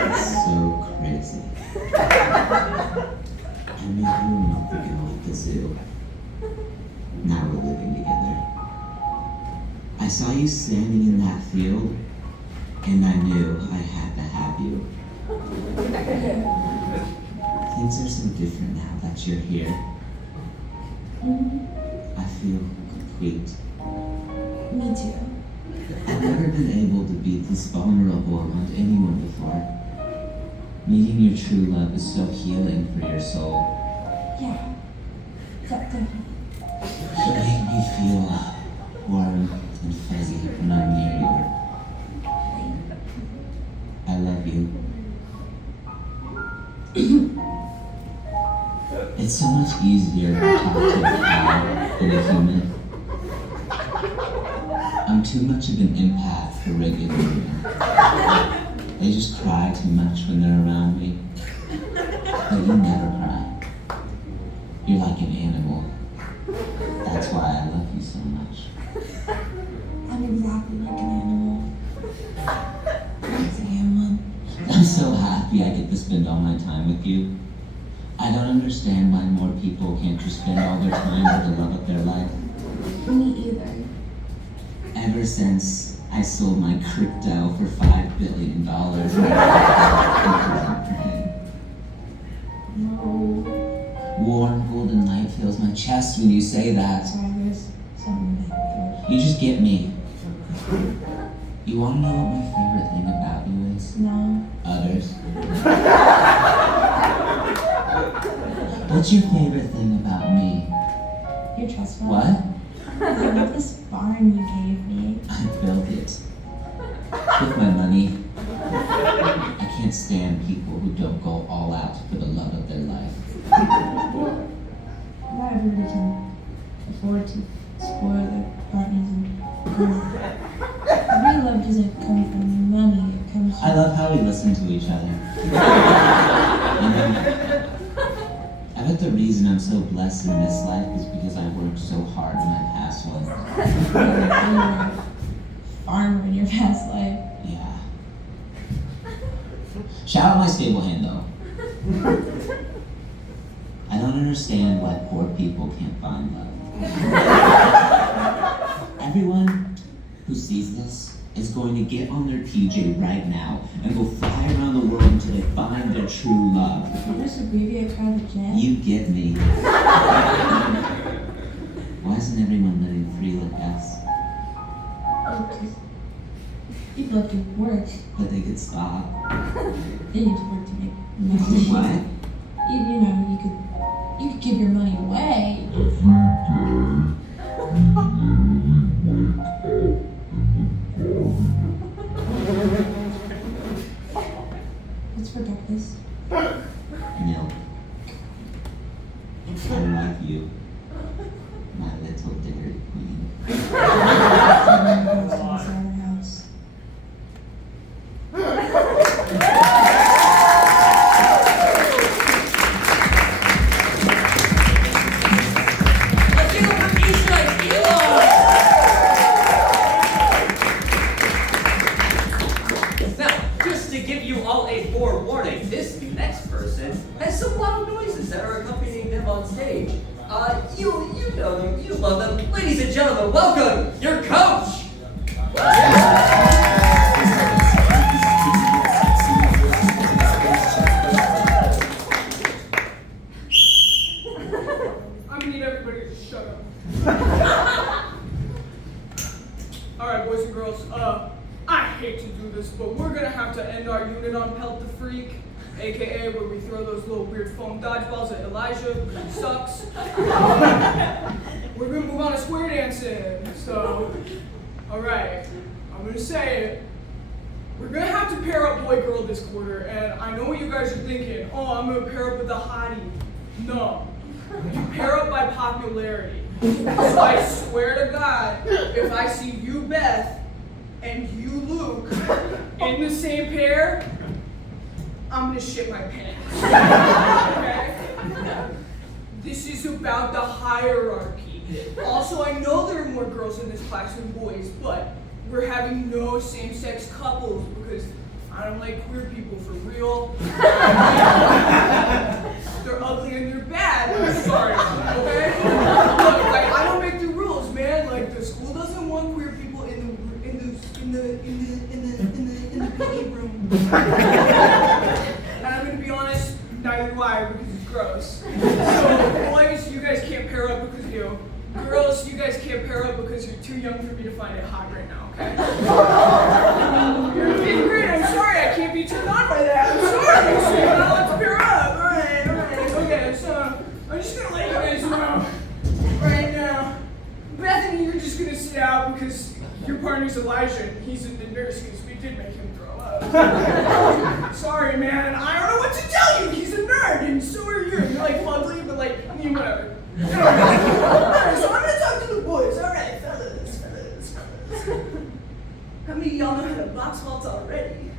is so crazy. I met you a month ago at the zoo. Now we're living together. I saw you standing in that field, and I knew I had to have you. Things are so different now that you're here. I feel complete. Me too. I've never been able to be this vulnerable around anyone before. Meeting your true love is so healing for your soul. Yeah. Definitely. You make me feel warm and fuzzy when I'm near you. I love you. It's so much easier to talk to a cow than a human. I'm too much of an empath for regular women. They just cry too much when they're around me. But you never cry. You're like an animal. That's why I love you so much. I'm exactly like an animal. Yes, I am one. I'm so happy I get to spend all my time with you. I don't understand why more people can't just spend all their time with the love of their life. Me either. Ever since I sold my crypto for $5 billion. No. Warm golden light fills my chest when you say that. Sorry, there's something that You just get me. You want to know what my favorite thing about you is? No. Others. What's your favorite thing about me? You're trustworthy. What? I love this barn you gave me. I built it. With my money. I can't stand people who don't go all out for the love of their life. Not everybody can afford to spoil their partners and real love doesn't come from money, it comes from... I love how we listen to each other. You know, I bet the reason I'm so blessed in this life is because I worked so hard in my past one. You were a farmer in your past life. Yeah. Shout out my stable hand though. I don't understand why poor people can't find love. Everyone who sees this is going to get on their PJ right now and go fly around the world until they find their true love. You just abbreviate private jet? You get me. Why isn't everyone living free like us? People have to work. But they could stop. They need to work to make money. What? You know, you could give your money away. What's for breakfast? Milk. I love you, my little Dairy Queen. Now, just to give you all a forewarning, this next person has some loud noises that are accompanying them on stage. You know them, you love them. Ladies and gentlemen, welcome your coach! I'm gonna need everybody to shut up. Alright, boys and girls, I hate to do this, but we're gonna have to end our unit on Pelt the Freak, aka where we throw those little weird foam dodgeballs at Elijah because he sucks. We're gonna move on to square dancing, so, alright, I'm gonna say it. We're gonna have to pair up boy-girl this quarter, and I know what you guys are thinking. Oh, I'm gonna pair up with a hottie. No. You pair up by popularity. So I swear to God, if I see you, Beth, and you, Luke, in the same pair, I'm gonna shit my pants. Okay? This is about the hierarchy. Also, I know there are more girls in this class than boys, but we're having no same-sex couples because I don't like queer people for real. They're ugly and they're bad. I'm sorry, okay? Look, like, I don't make the rules, man. Like, the school doesn't want queer people in the PE room. And I'm gonna be honest, neither do I because it's gross. So, boys, you guys can't pair up because you. Girls, you guys can't pair up because you're too young for me to find it hot right now, okay? You're in 5th grade, I'm sorry, I can't be turned on by that. I'm sorry, so you're not allowed to pair up. Alright, okay, so I'm just gonna let you guys know right now. Bethany, you're just gonna sit out because your partner's Elijah and he's in the nurse because we did make him throw up. Sorry, man, I don't know what to tell you. He's a nerd and so are you. You're like ugly, but like, I mean, whatever. Alright, so I'm gonna talk to the boys. Alright, fellas. How many of y'all know how to box waltz already?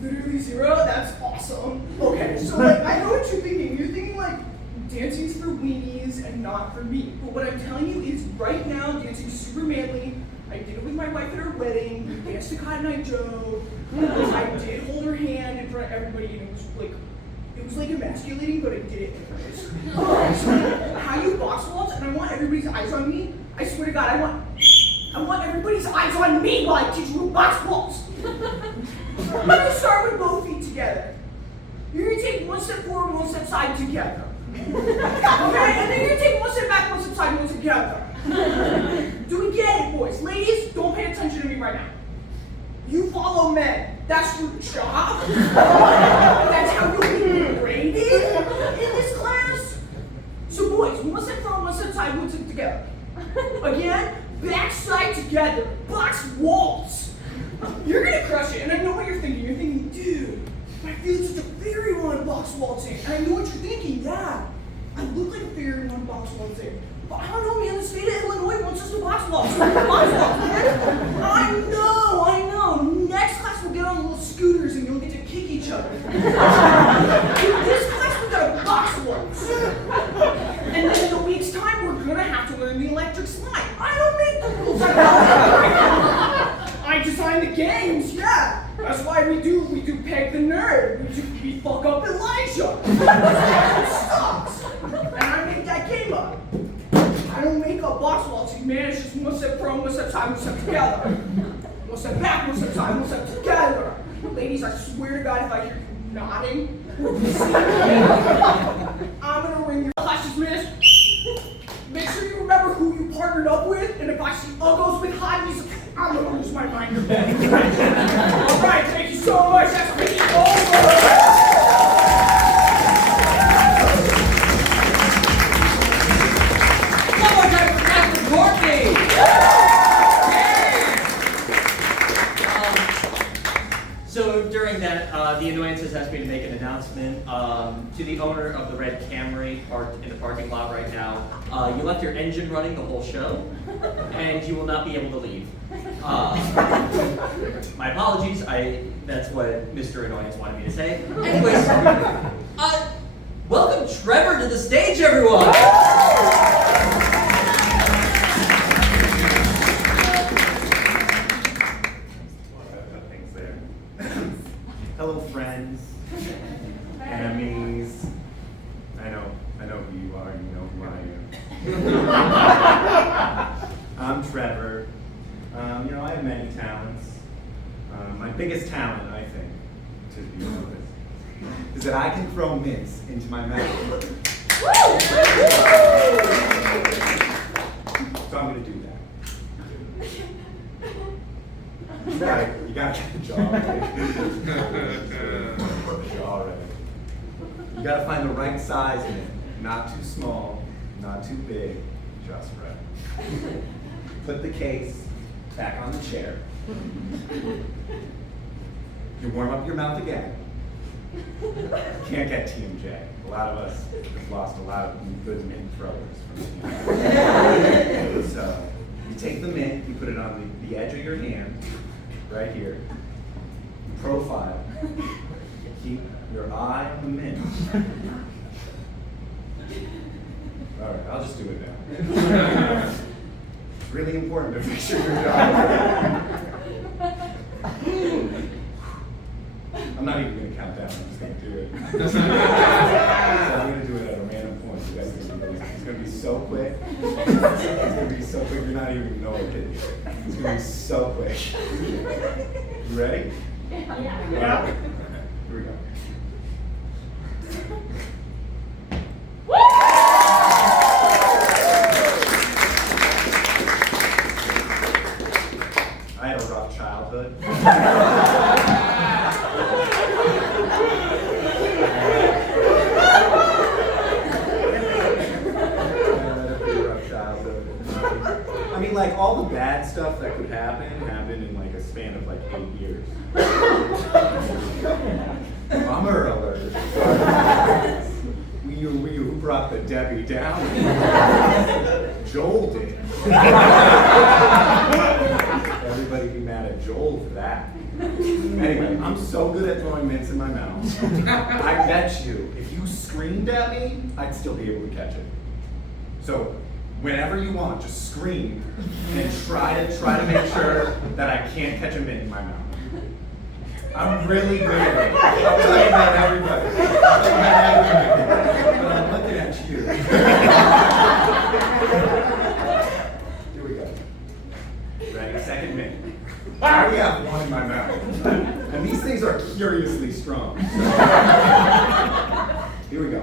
Literally 0? That's awesome. Okay, so like, I know what you're thinking. You're thinking like, dancing's for weenies and not for me. But what I'm telling you is right now, dancing's super manly. I did it with my wife at her wedding. We danced to Cotton Eye Joe. I did hold her hand in front of everybody and it was like emasculating, but I did it anyways. Okay, so how you box waltz, and I want everybody's eyes on me. I swear to God, I want everybody's eyes on me while I teach you box waltz. I'm gonna start with both feet together. You're gonna take one step forward, one step side together. Okay, and then you're gonna take one step back, one step side, one step together. Do we get it, boys? Ladies, don't pay attention to me right now. You follow men. That's your job. That's how you'll be graded in this class. So boys, one step forward, one step side, one step together. Again, back side together. Box waltz. You're gonna crush it, and I know what you're thinking. You're thinking, dude, my feelings such a fairy one box waltzing. And I know what you're thinking, yeah. I look like a fairy one box waltzing. But I don't know, man, the state of Illinois wants us to box waltz. Box waltz, man. I know. Next class we'll get on little scooters and you'll get to kick each other. This class we got a box waltz. And then in a week's time we're gonna have to learn the electric slide. I don't make the rules. I design the games, yeah. That's why we do Peg the Nerd. We fuck up Elijah. It sucks. And I make that game up. I don't make up box waltzing, man. It's just one step forward, one step side, one step together. One step back, one step side, one step together. Ladies, I swear to God, if I hear you nodding, I'm gonna ring your class dismissed. Make sure you remember who you partnered up with, and if I see uggos with hotties, I'm gonna lose my mind. All right, thank you so much. That's me over. One more time for Kathy Thompson. So during that, the Annoyance has asked me to make an announcement to the owner of the red Camry parked in the parking lot right now. You left your engine running the whole show, and you will not be able to leave. My apologies. That's what Mr. Annoyance wanted me to say. Anyways, welcome Trevor to the stage, everyone. Hello, friends, enemies. I know who you are. You know who I am. I'm Trevor. I have many talents. My biggest talent, I think, to be honest, is that I can throw mints into my mouth. So I'm going to do that. You gotta get the jaw ready. Jaw ready. You gotta find the right size in it. Not too small, not too big, just right. Put the case back on the chair. You warm up your mouth again. You can't get TMJ. A lot of us have lost a lot of good mint throwers from TMJ. So you take the mint, you put it on the edge of your hand, right here. Profile. Keep your eye on the mint. All right, I'll just do it now. It's really important to make sure you're done. I'm not even going to count down. I'm just going to do it. So I'm going to do it at a random point. You guys are gonna it's going to be so quick. It's going to be so quick. You're not even going to know what hit you. It's going to be so quick. You ready? Yeah. Here we go. I had a rough childhood. I had a pretty rough childhood. I mean, like, all the bad stuff that could happen happened in like a span of like 8 years. Bummer alert. Who brought the Debbie down? Joel did. Everybody be mad at Joel for that. Anyway, I'm so good at throwing mints in my mouth. I bet you, if you screamed at me, I'd still be able to catch it. So, whenever you want, just scream and try to make sure that I can't catch a mint in my mouth. I'm really good at it. I'm talking about everybody. But I'm looking at you. Here we go. Ready? Second mint. I already have one in my mouth. And these things are curiously strong. Here we go.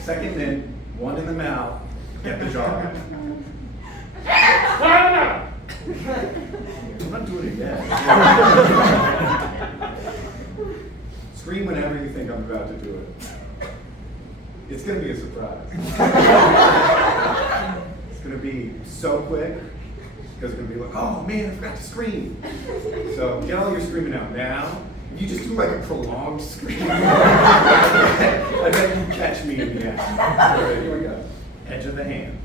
Second mint, one in the mouth. Get the jaw. I'm not doing it yet. Scream whenever you think I'm about to do it. It's going to be a surprise. It's going to be so quick, because it's going to be like, oh man, I forgot to scream. So get all your screaming out now. If you just do like a prolonged scream, I bet you catch me in the end. All right, here we go. Edge of the hand.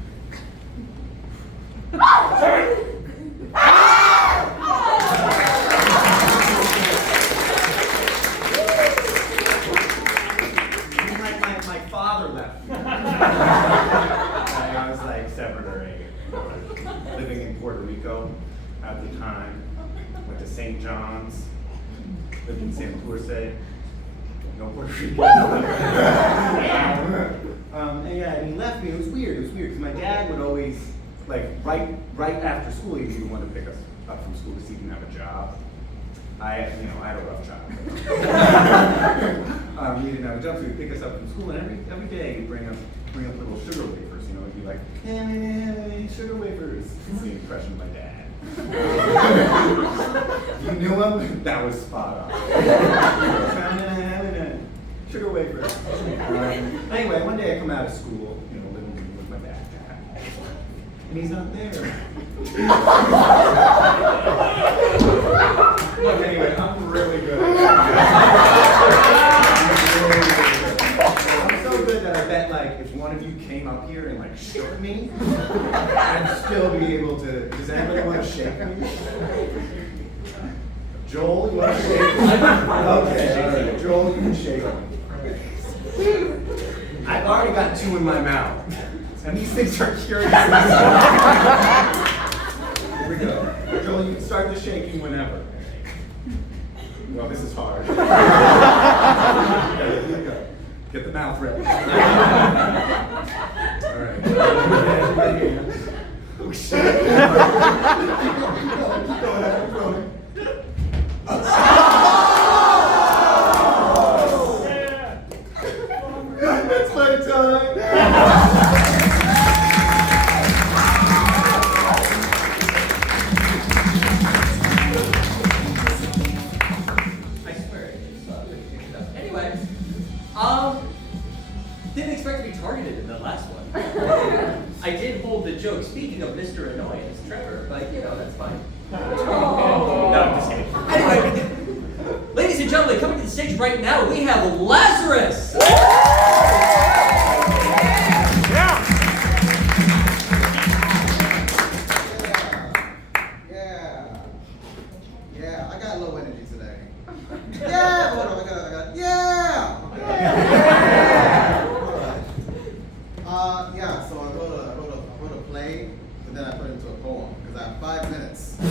My father left me. I was like 7 or 8. Living in Puerto Rico at the time. Went to St. John's. Lived in Santurce. No Puerto Rico. And yeah, and he left me. It was weird because my dad would always, like, right after school, he would want to pick us up from school to see if he can have a job. I had a rough childhood. We didn't have a jumpsuit. He'd pick us up from school, and every day he'd bring up little sugar wafers. He'd be like, hey, sugar wafers. It's the impression of my dad. You knew him? That was spot on. Sugar wafers. Anyway, one day I come out of school, living with my backpack, and he's not there. Look, anyway, I'm really good. I'm so good that I bet, if one of you came up here and shook me, I'd still be able to. Does anybody want to shake me? Joel, you want to shake me? Okay, all right. Joel, you can shake me. I've already got 2 in my mouth, and these things are curious. Here we go. Joel, you can start the shaking whenever. Well, this is hard. Okay, here we go. Get the mouth ready. All right. Oh, shit. Keep going. It's my time. I swear, I just saw it. Anyway, didn't expect to be targeted in the last one. I did hold the joke. Speaking of Mr. Annoyance, Trevor, but that's fine. No, I'm just kidding. Anyway, ladies and gentlemen, coming to the stage right now, we have Lazarus. Yeah, I got low energy today. Yeah, hold on, I got, yeah! Okay. Yeah, so I wrote a play, but then I put it into a poem, because I have 5 minutes. I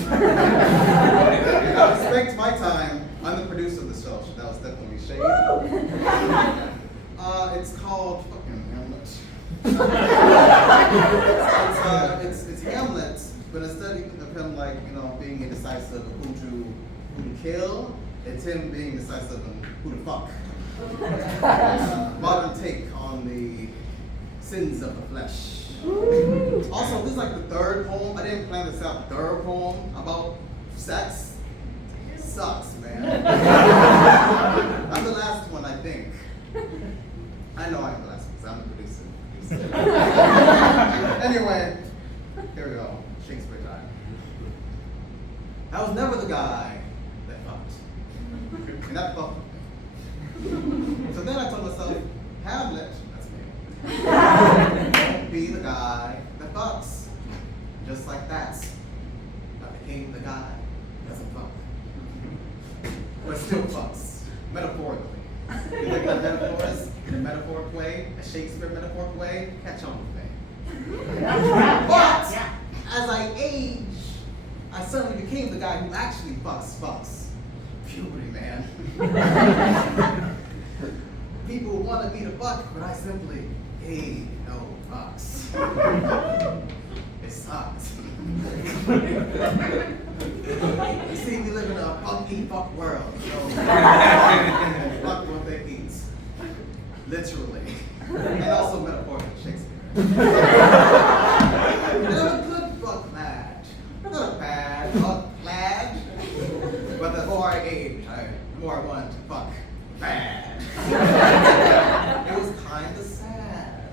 respect my time. I'm the producer of the show, so that was definitely shade. It's called fucking Hamlet. It's Hamlet, but instead of him being indecisive of who to kill, it's him being decisive on who to fuck. Modern take on the sins of the flesh. Also, this is the 3rd poem. I didn't plan this out. 3rd poem about sex. It sucks, man. I'm the last one, I think. I know I'm the last one because I'm the producer. Anyway, here we go. Shakespeare time. I was never the guy that fucked. And that fucked me. So then I told myself, Hamlet, that's me. Don't be the guy that fucks. Just like that, I became the guy that doesn't fuck. But still fucks, metaphorically. You think that metaphors in a metaphoric way, a Shakespeare metaphoric way, catch on with me. But as I age, I suddenly became the guy who actually fucks. Puberty, man. People wanted me to fuck, but I simply gave no fucks. It sucks. You see, we live in a fuck world. So fuck what they eat. Literally. And also metaphorically, Shakespeare. And I'm a good fuck lad. Not a bad fuck lad. But the more I age, the more I want to fuck bad. It was kind of sad.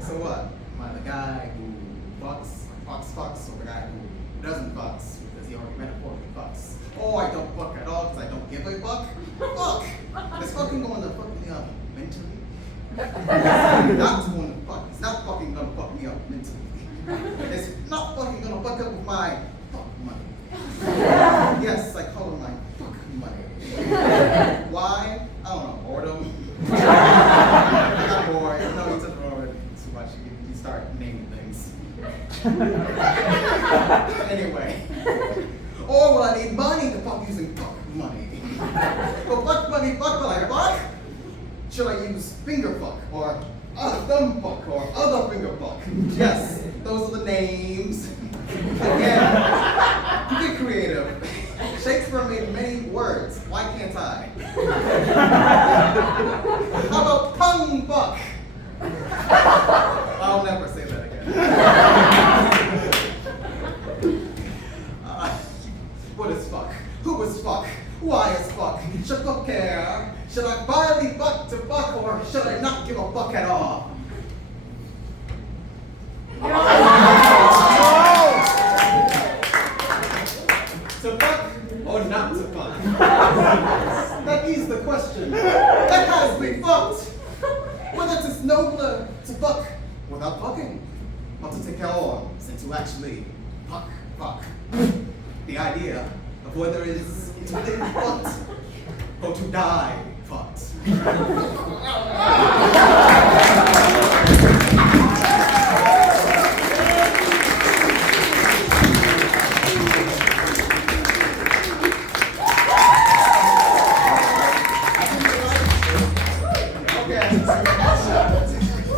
So what? Am I the guy who fucks, or the guy who doesn't fucks because he already metaphorically fucks? Oh, I don't fuck at all because I don't give a fuck? Fuck! Is fucking going to fuck me up mentally? Not going to fuck. It's not fucking going to fuck me up mentally. It's not fucking going to fuck up with my fuck money. Yes, I call it my fuck money. Why? I don't know, boredom. I got bored. You took over too much. You start naming things. Anyway. Or will I need money to fuck using fuck money? But fuck money, fuck will I fuck? Should I use finger fuck, or thumb fuck, or other finger fuck? Yes, those are the names. Again, you get creative. Shakespeare made many words. Why can't I? How about tongue buck? I'll never say that again. What is fuck? Who is fuck? Why is fuck? Should fuck care? Should I finally fuck to fuck, or should I not give a fuck at all? To fuck or not to fuck? That is the question. That has me fucked. Whether it is nobler to fuck without fucking, or to take care of and to actually fuck. The idea of whether it is to live fucked or to die fucked.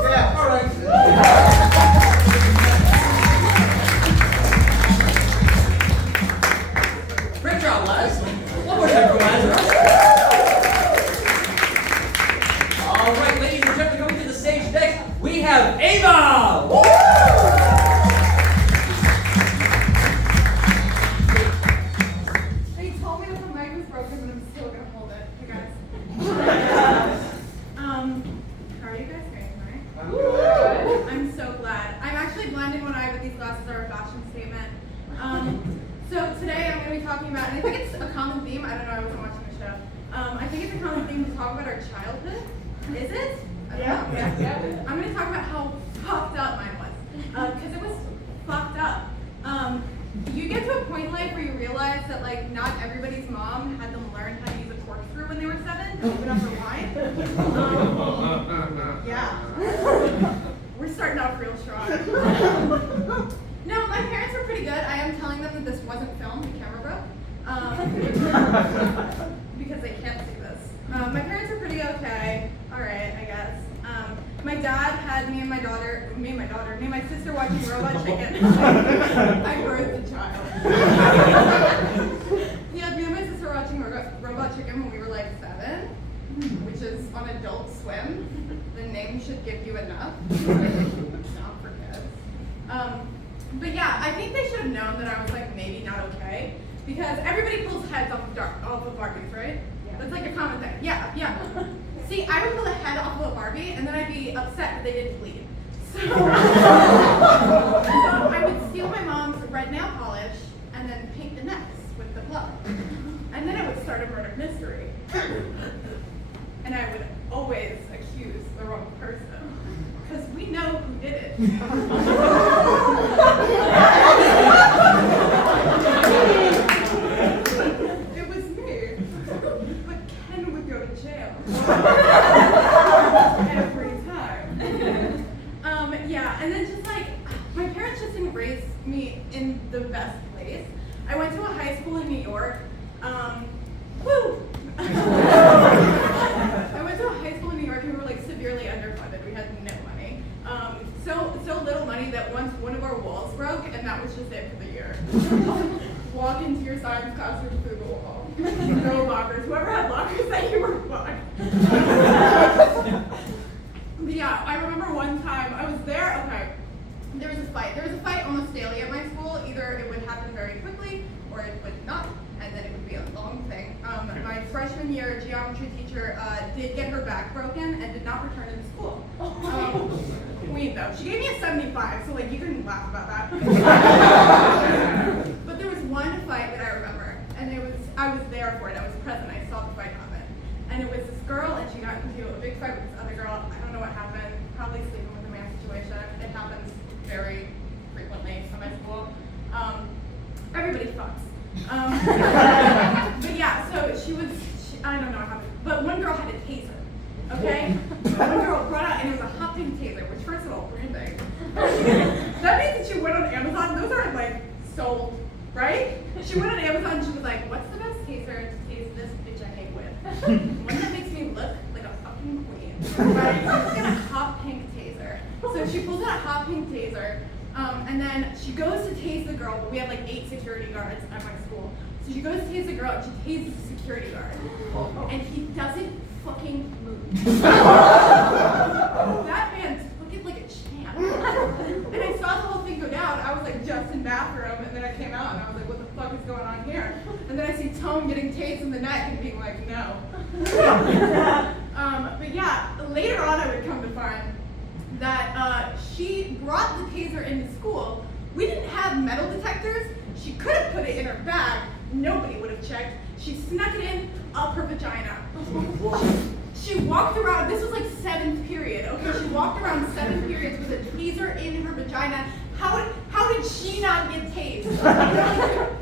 Yeah, all right. Great job, Les. One more time for Lazarus. All right, ladies and gentlemen, coming to the stage next, we have Ava. Woo! They told me that the mic was broken, but I'm still gonna hold it. Hey guys. How are you guys doing tonight? I'm good. I'm so glad. I'm actually blind in one eye, but these glasses are a fashion statement. So today I'm going to be talking about, and I think it's a common theme. I don't know, I wasn't watching the show. I think it's a common theme to talk about our childhood. Is it? I don't know. Yeah. I'm going to talk about how fucked up mine was, because it was fucked up. You get to a point in life where you realize that like not everybody's mom had them learn how to use a corkscrew when they were 7 to open up their wine. Yeah. We're starting off real strong. No, my parents were pretty good. I am telling them that this wasn't filmed. The camera broke. Because they can't see this. My parents were pretty okay. All right, I guess. My dad had me and my sister watching Robot Chicken. I birthed a child. He had me and my sister watching Robot Chicken when we were like 7, which is on Adult Swim. The name should give you enough. Not for kids. But yeah, I think they should have known that I was like maybe not okay, because everybody pulls heads off of Barbies, right? Yeah. That's like a common thing. Yeah. See, I would pull a head off of a Barbie, and then I'd be upset that they didn't bleed. So I would steal my mom's red nail polish and then paint the necks with the blood, and then I would start a murder mystery, and I would always accuse the wrong person. Because we know who did it. It was me. But Ken would go to jail. Every time. Yeah, and then just like, my parents just didn't raise me in the best place. I went to a high school in New York. Woo! I went to a high school in New York and we were like severely underfunded. We had no money. So little money that once one of our walls broke, and that was just it for the year. Walk into your science classroom through the wall. No lockers. Whoever had lockers said you were fucked. But yeah, I remember one time I was there. Okay, there was a fight. There was a fight almost daily at my school. Either it would happen very quickly or it would not, and then it would be a long thing. My freshman year geometry teacher did get her back broken and did not return to the school. Queen though. She gave me a 75, so like you can laugh about that. But there was one fight that I remember, and I was there for it. I was present. I saw the fight happen. And it was this girl, and she got into a big fight with this other girl. I don't know what happened. Probably sleeping with a man situation. It happens very frequently in my school. Everybody fucks. But yeah, so I don't know what happened. But one girl had a taser. Okay? One girl brought out, and it was a hot pink taser, which first of all, branding. That means that she went on Amazon. Those aren't like sold, right? She went on Amazon and she was like, what's the best taser to tase this bitch I hate with? One that makes me look like a fucking queen. Right? Let's get a hot pink taser. So she pulls out a hot pink taser, And then she goes to tase the girl, but we have like 8 security guards at my school. So she goes to tase the girl and she tases the security guard. And he doesn't fucking move. That man's looking like a champ. And I saw the whole thing go down. I was like just in bathroom, and then I came out and I was like, what the fuck is going on here? And then I see Tone getting tased in the neck and being like, no. But yeah, later on I would come to find that she brought the taser into school. We didn't have metal detectors. She could have put it in her bag. Nobody would have checked. She snuck it in up her vagina. She walked around, this was like 7th period, okay? She walked around 7 periods with a taser in her vagina. How did she not get tased?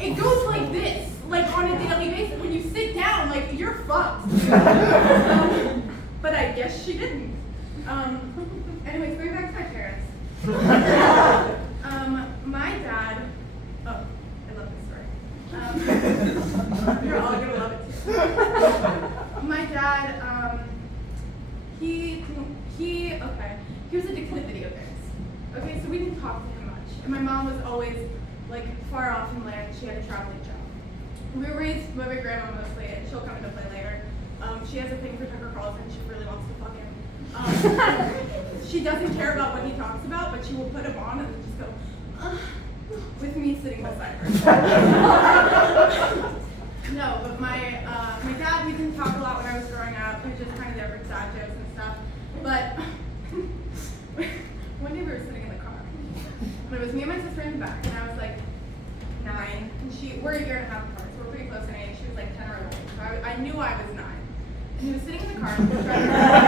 It goes like this, like on a daily basis. When you sit down, like you're fucked. But I guess she didn't. Anyways, going back to my parents. My dad, oh, I love this story. You're all gonna love it too. My dad, he was addicted to video games. Okay, so we didn't talk to him much. And my mom was always like far off in land. She had a traveling job. We were raised by my grandma mostly, and she'll come into play later. She has a thing for Tucker Carlson. She really wants to fuck him. She doesn't care about what he talks about, but she will put him on and just go, with me sitting beside her. No, but my dad, we didn't talk a lot when I was growing up. We were just kind of there for sad jokes and stuff. But one day we were sitting in the car. And it was me and my sister in the back, and I was like 9. And we're a year and a half apart, so we're pretty close in age. She was like 10 or 11. So I knew I was 9. And he was sitting in the car, and we were driving around.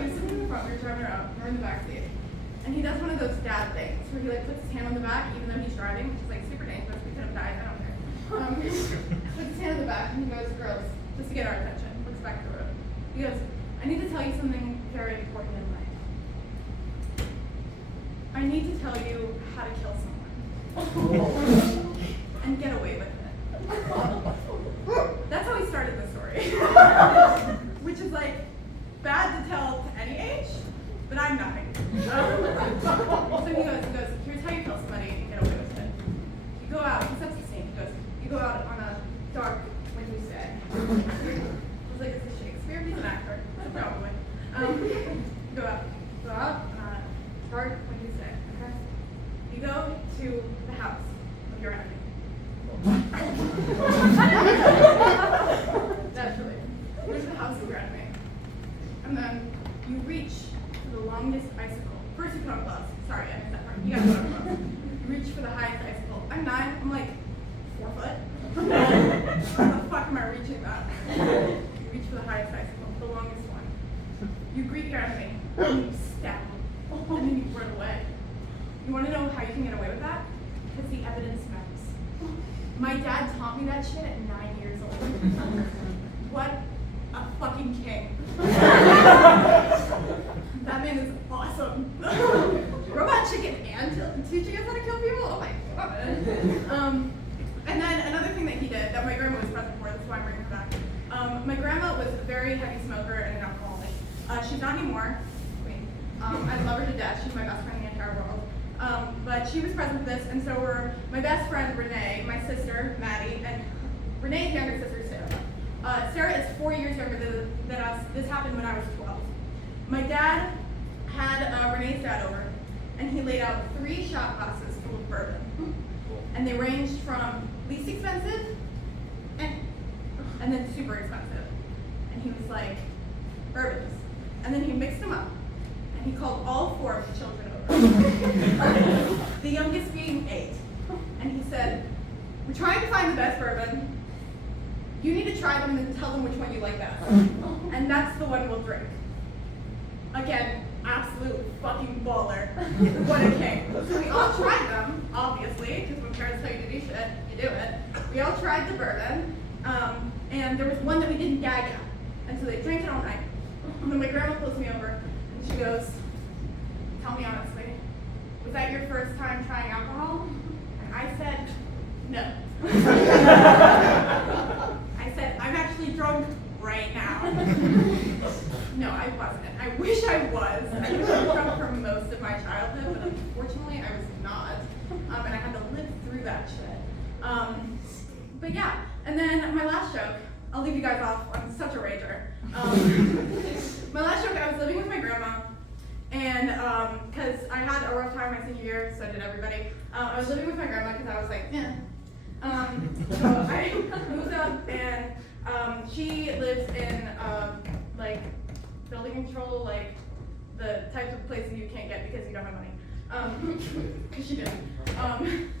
He was sitting in the front, we were driving around, we're in the back seat. And he does one of those dad things, where he like puts his hand on the back, even though he's driving, which is like super dangerous. We could have died, I don't care. Puts his hand on the back, and he goes, girls, just to get our attention, looks back at the road. He goes, I need to tell you something very important in life. I need to tell you how to kill someone. And get away with it. That's how he started the story. Which is like, bad to tell to any age, but I'm 9. So he goes, here's how you kill somebody and get away with it. You go out, he sets the scene, he goes, you go out on a dark windy day. I was like, it's a Shakespeare, he's an actor, so probably. Go out on a dark windy day, okay? You go to the house of your enemy. Naturally. There's the house of your enemy. And then you reach for the longest icicle. First you put on gloves. Sorry, I missed that part. You gotta put on gloves. You reach for the highest icicle. I'm 9, I'm like 4 foot. What the fuck am I reaching that? You reach for the highest icicle, the longest one. You greet your enemy, and you stab him, and then you run away. You wanna know how you can get away with that? Because the evidence matters. My dad taught me that shit at 9 years old. What a fucking king. That man is awesome. Robot chicken and teaching us how to kill people? Oh my god. And then another thing that he did that my grandma was present for, that's why I'm bringing her back. My grandma was a very heavy smoker and an alcoholic. She's not anymore. I love her to death. She's my best friend in the entire world. But she was present for this, and so were my best friend Renee, my sister Maddie, and Renee's younger sister Sarah. Sarah is 4 years younger than us. This happened when I was 12. My dad had Renee's dad over, and he laid out 3 shot glasses full of bourbon, and they ranged from least expensive and then super expensive. And he was like, bourbons, and then he mixed them up, and he called all 4 of the children over. The youngest being 8. And he said, we're trying to find the best bourbon. You need to try them and tell them which one you like best. And that's the one we'll drink. Again, absolute fucking baller. What a king. So we all tried them, obviously, because when parents tell you to do shit, you do it. We all tried the bourbon, and there was one that we didn't gag at. And so they drank it all night. And then my grandma pulls me over, and she goes, tell me honestly, was that your first time trying alcohol? And I said, no. I said, I'm actually drunk right now. No, I wasn't. I wish I was. I was drunk for most of my childhood, but unfortunately I was not. And I had to live through that shit. But yeah, and then my last joke, I'll leave you guys off, I'm such a rager. My last joke, I was living with my grandma, and because I had a rough time my senior year, so did everybody. I was living with my grandma because I was like, eh. So I moved up, and she lives in like building control, like the types of places you can't get because you don't have money. Because she didn't.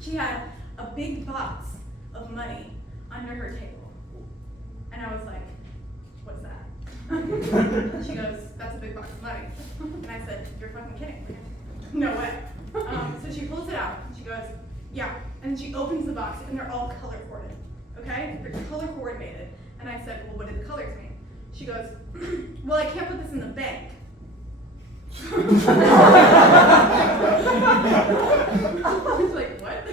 She had a big box of money under her table, and I was like, "What's that?" She goes, "That's a big box of money." And I said, "You're fucking kidding me." No way. So she pulls it out, and she goes, "Yeah." And she opens the box, and they're all color coded. Okay? They're color coordinated. And I said, "Well, what do the colors mean?" She goes, "Well, I can't put this in the bank." I was like, "What?"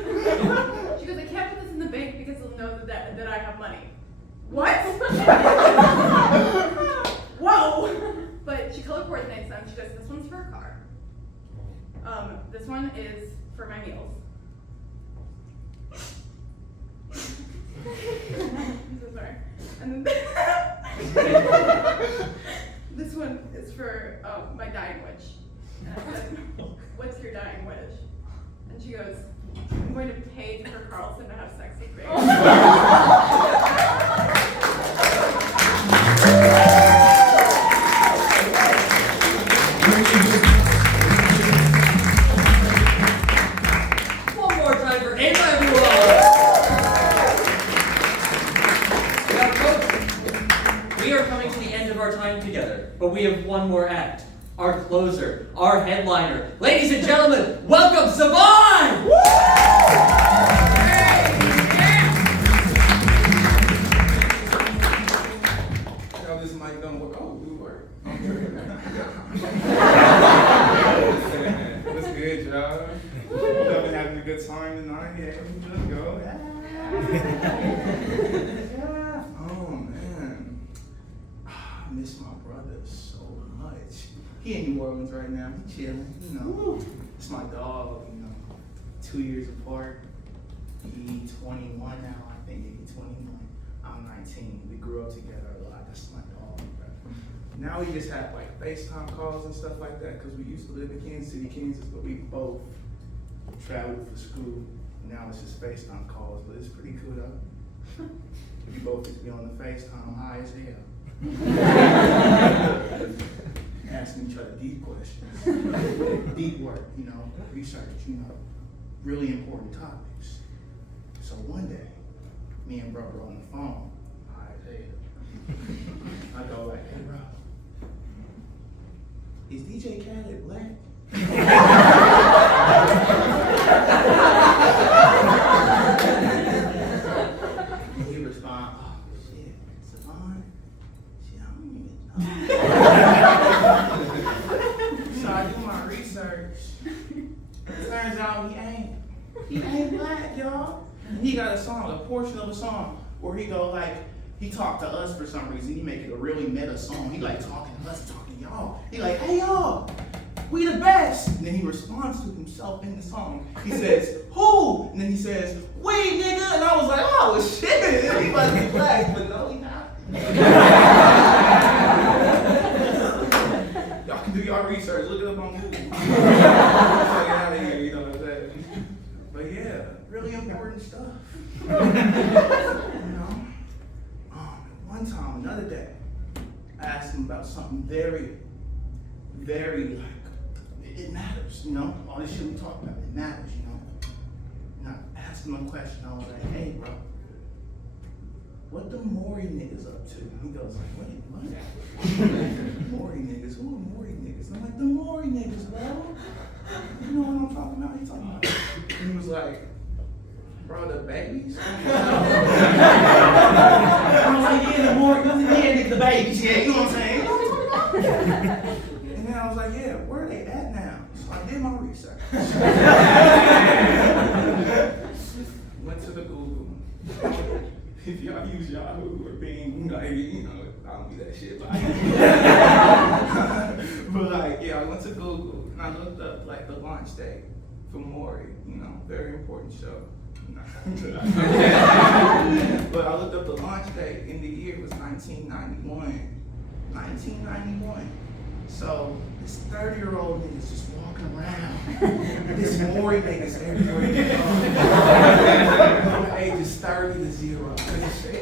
She goes, "I can't put this in the bank because they'll know that I have money." What? Whoa! But she color coordinates them. She goes, "This one's for a car. This one is for my meals." I'm so sorry. And then this one is for my dying wish. And I said, "What's your dying wish?" And she goes, "I'm going to pay for Carlson to have sex with me." One more time for Ava, everyone! Now, folks, we are coming to the end of our time together, but we have one more act. Our closer, our headliner. Ladies and gentlemen, welcome Savon! Yo, this mic don't work. Oh, it work. What's good, y'all? Y'all been having a good time tonight? Yeah, we just go. Oh, man. I miss my brother so much. He in New Orleans right now. He chilling, you know. It's my dog, you know. 2 years apart. He 21 now, I think. He 21. I'm 19. We grew up together a lot. That's my dog. Now we just have like FaceTime calls and stuff like that because we used to live in Kansas City, Kansas, but we both traveled for school. Now it's just FaceTime calls, but it's pretty cool though. We both get to be on the FaceTime high as hell. Asking each other deep questions, deep work, you know, research, you know, really important topics. So one day, me and bro were on the phone, high as hell. I go like, "Hey bro, is DJ Khaled black?" And he respond, "Oh shit, Savon? Shit, I don't even know." So I do my research. Turns out he ain't black, y'all. And he got a song, a portion of a song, where he go like, he talked to us for some reason. He make it a really meta song. He like talking to us, talking to y'all. He like, "Hey y'all, we the best." And then he responds to himself in the song. He says, "Who?" And then he says, "We, nigga." And I was like, "Oh shit, he must be black," but no, he not. Y'all can do y'all research. Look it up on Google. Get out of here, you know what I'm saying? But yeah, really important stuff. You know? One time, another day, I asked him about something very, very like, it matters, you know? All this shit we talk about, it matters, you know? And I asked him a question. I was like, "Hey, bro, what the Maury niggas up to?" And he goes like, "Wait, what?" Maury niggas? Who are Maury niggas? And I'm like, "The Maury niggas, bro. You know what I'm talking about?" He talking about. And he was like, "Bro, the babies?" I was like, "Yeah, the Maury, yeah, the babies, yeah, you know what I'm saying?" And then I was like, "Yeah, where are they at now?" So I did my research. Went to the Google. If y'all use Yahoo or Bing, like, you know, I don't do that shit, but went to Google and I looked up like the launch date for Maury, you know, very important show. But I looked up the launch date and the year was 1991. 1991. So this 30-year-old nigga's just walking around. This Maury nigga's everywhere you go. From the ages 30 to 0.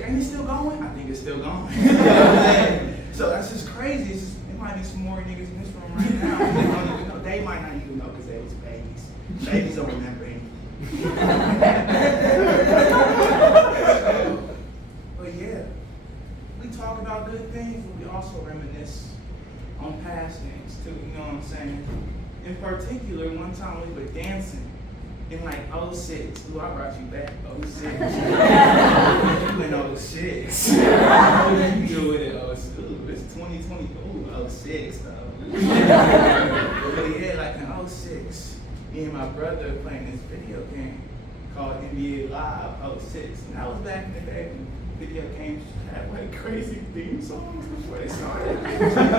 Ain't it still going? I think it's still going. You know what I'm saying? So that's just crazy. It's just, there might be some Maury niggas in this room right now. They don't even know. They might not even know because they was babies. Babies don't remember anything. But yeah, we talk about good things, but we also reminisce on past things too, you know what I'm saying? In particular, one time we were dancing in like 06. Ooh, I brought you back, 06. You in 06. You do it in 06. Ooh, it's 2020. Ooh, 06 though. But yeah, like in 06, me and my brother playing this video game called NBA Live 06. And that was back in the day when video games had like crazy theme songs before they started.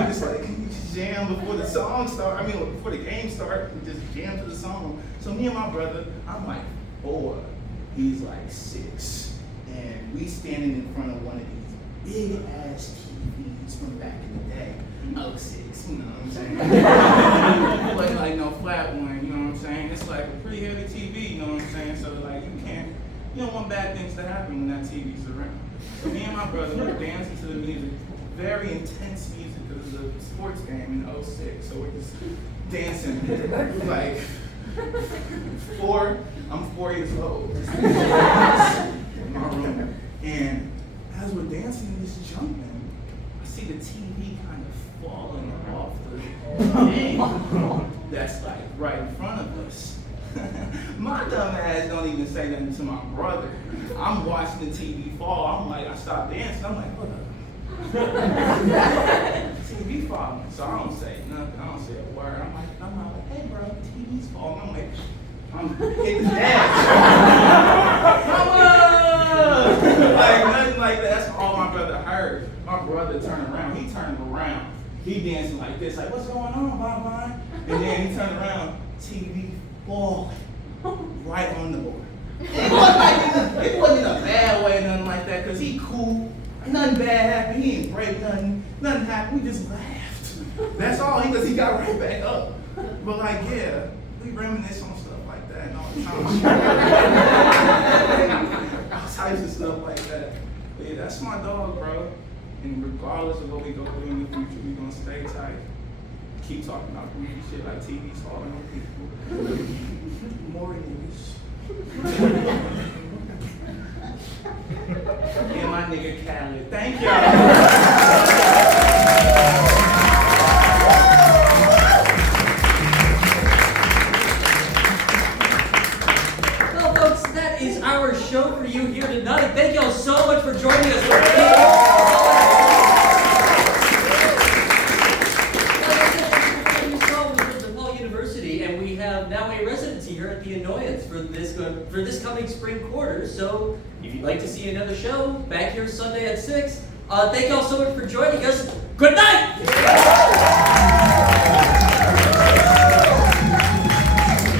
It's like you just jam before the song started. I mean, before the game started, we just jam to the song. So me and my brother, I'm like 4, he's like 6, and we standing in front of one of these big ass TVs from back in the day. 06, you know what I'm saying? It wasn't like no flat one, you know what I'm saying? It's like a pretty heavy TV, you know what I'm saying? So like you don't want bad things to happen when that TV's around. So me and my brother were dancing to the music, very intense music, because it was a sports game in 06. So we're just dancing like I'm 4 years old. In my room. And as we're dancing in this jump, man, I see the TV kind of falling off the thing that's like right in front of us. My dumb ass don't even say nothing to my brother. I'm watching the TV fall. I'm like, I stopped dancing. I'm like, what up? TV falling. So I don't say nothing. I don't say a word. I'm like, hey bro, the TV's falling. I'm like, I'm hitting his ass. Like nothing like that. That's all my brother heard. My brother turned around. He turned around. He dancing like this, like, what's going on, Bob? And then he turned around, TV falling right on the board. It wasn't in a bad way, nothing like that, because he cool. Nothing bad happened. He didn't break nothing. Nothing happened. We just laughed. That's all, because he got right back up. But like, yeah, we reminisce on stuff like that and all the time. All types of stuff like that. But yeah, that's my dog, bro. And regardless of what we go through in the future, we're going to stay tight. Keep talking about goofy shit like TVs falling on people. More niggas. And my nigga Khaled. Thank y'all. Well, folks, that is our show for you here tonight. Thank y'all so much for joining us. Now a residency here at the Annoyance for this coming spring quarter. So if you'd like to see another show, back here Sunday at 6. Thank y'all so much for joining us. Good night!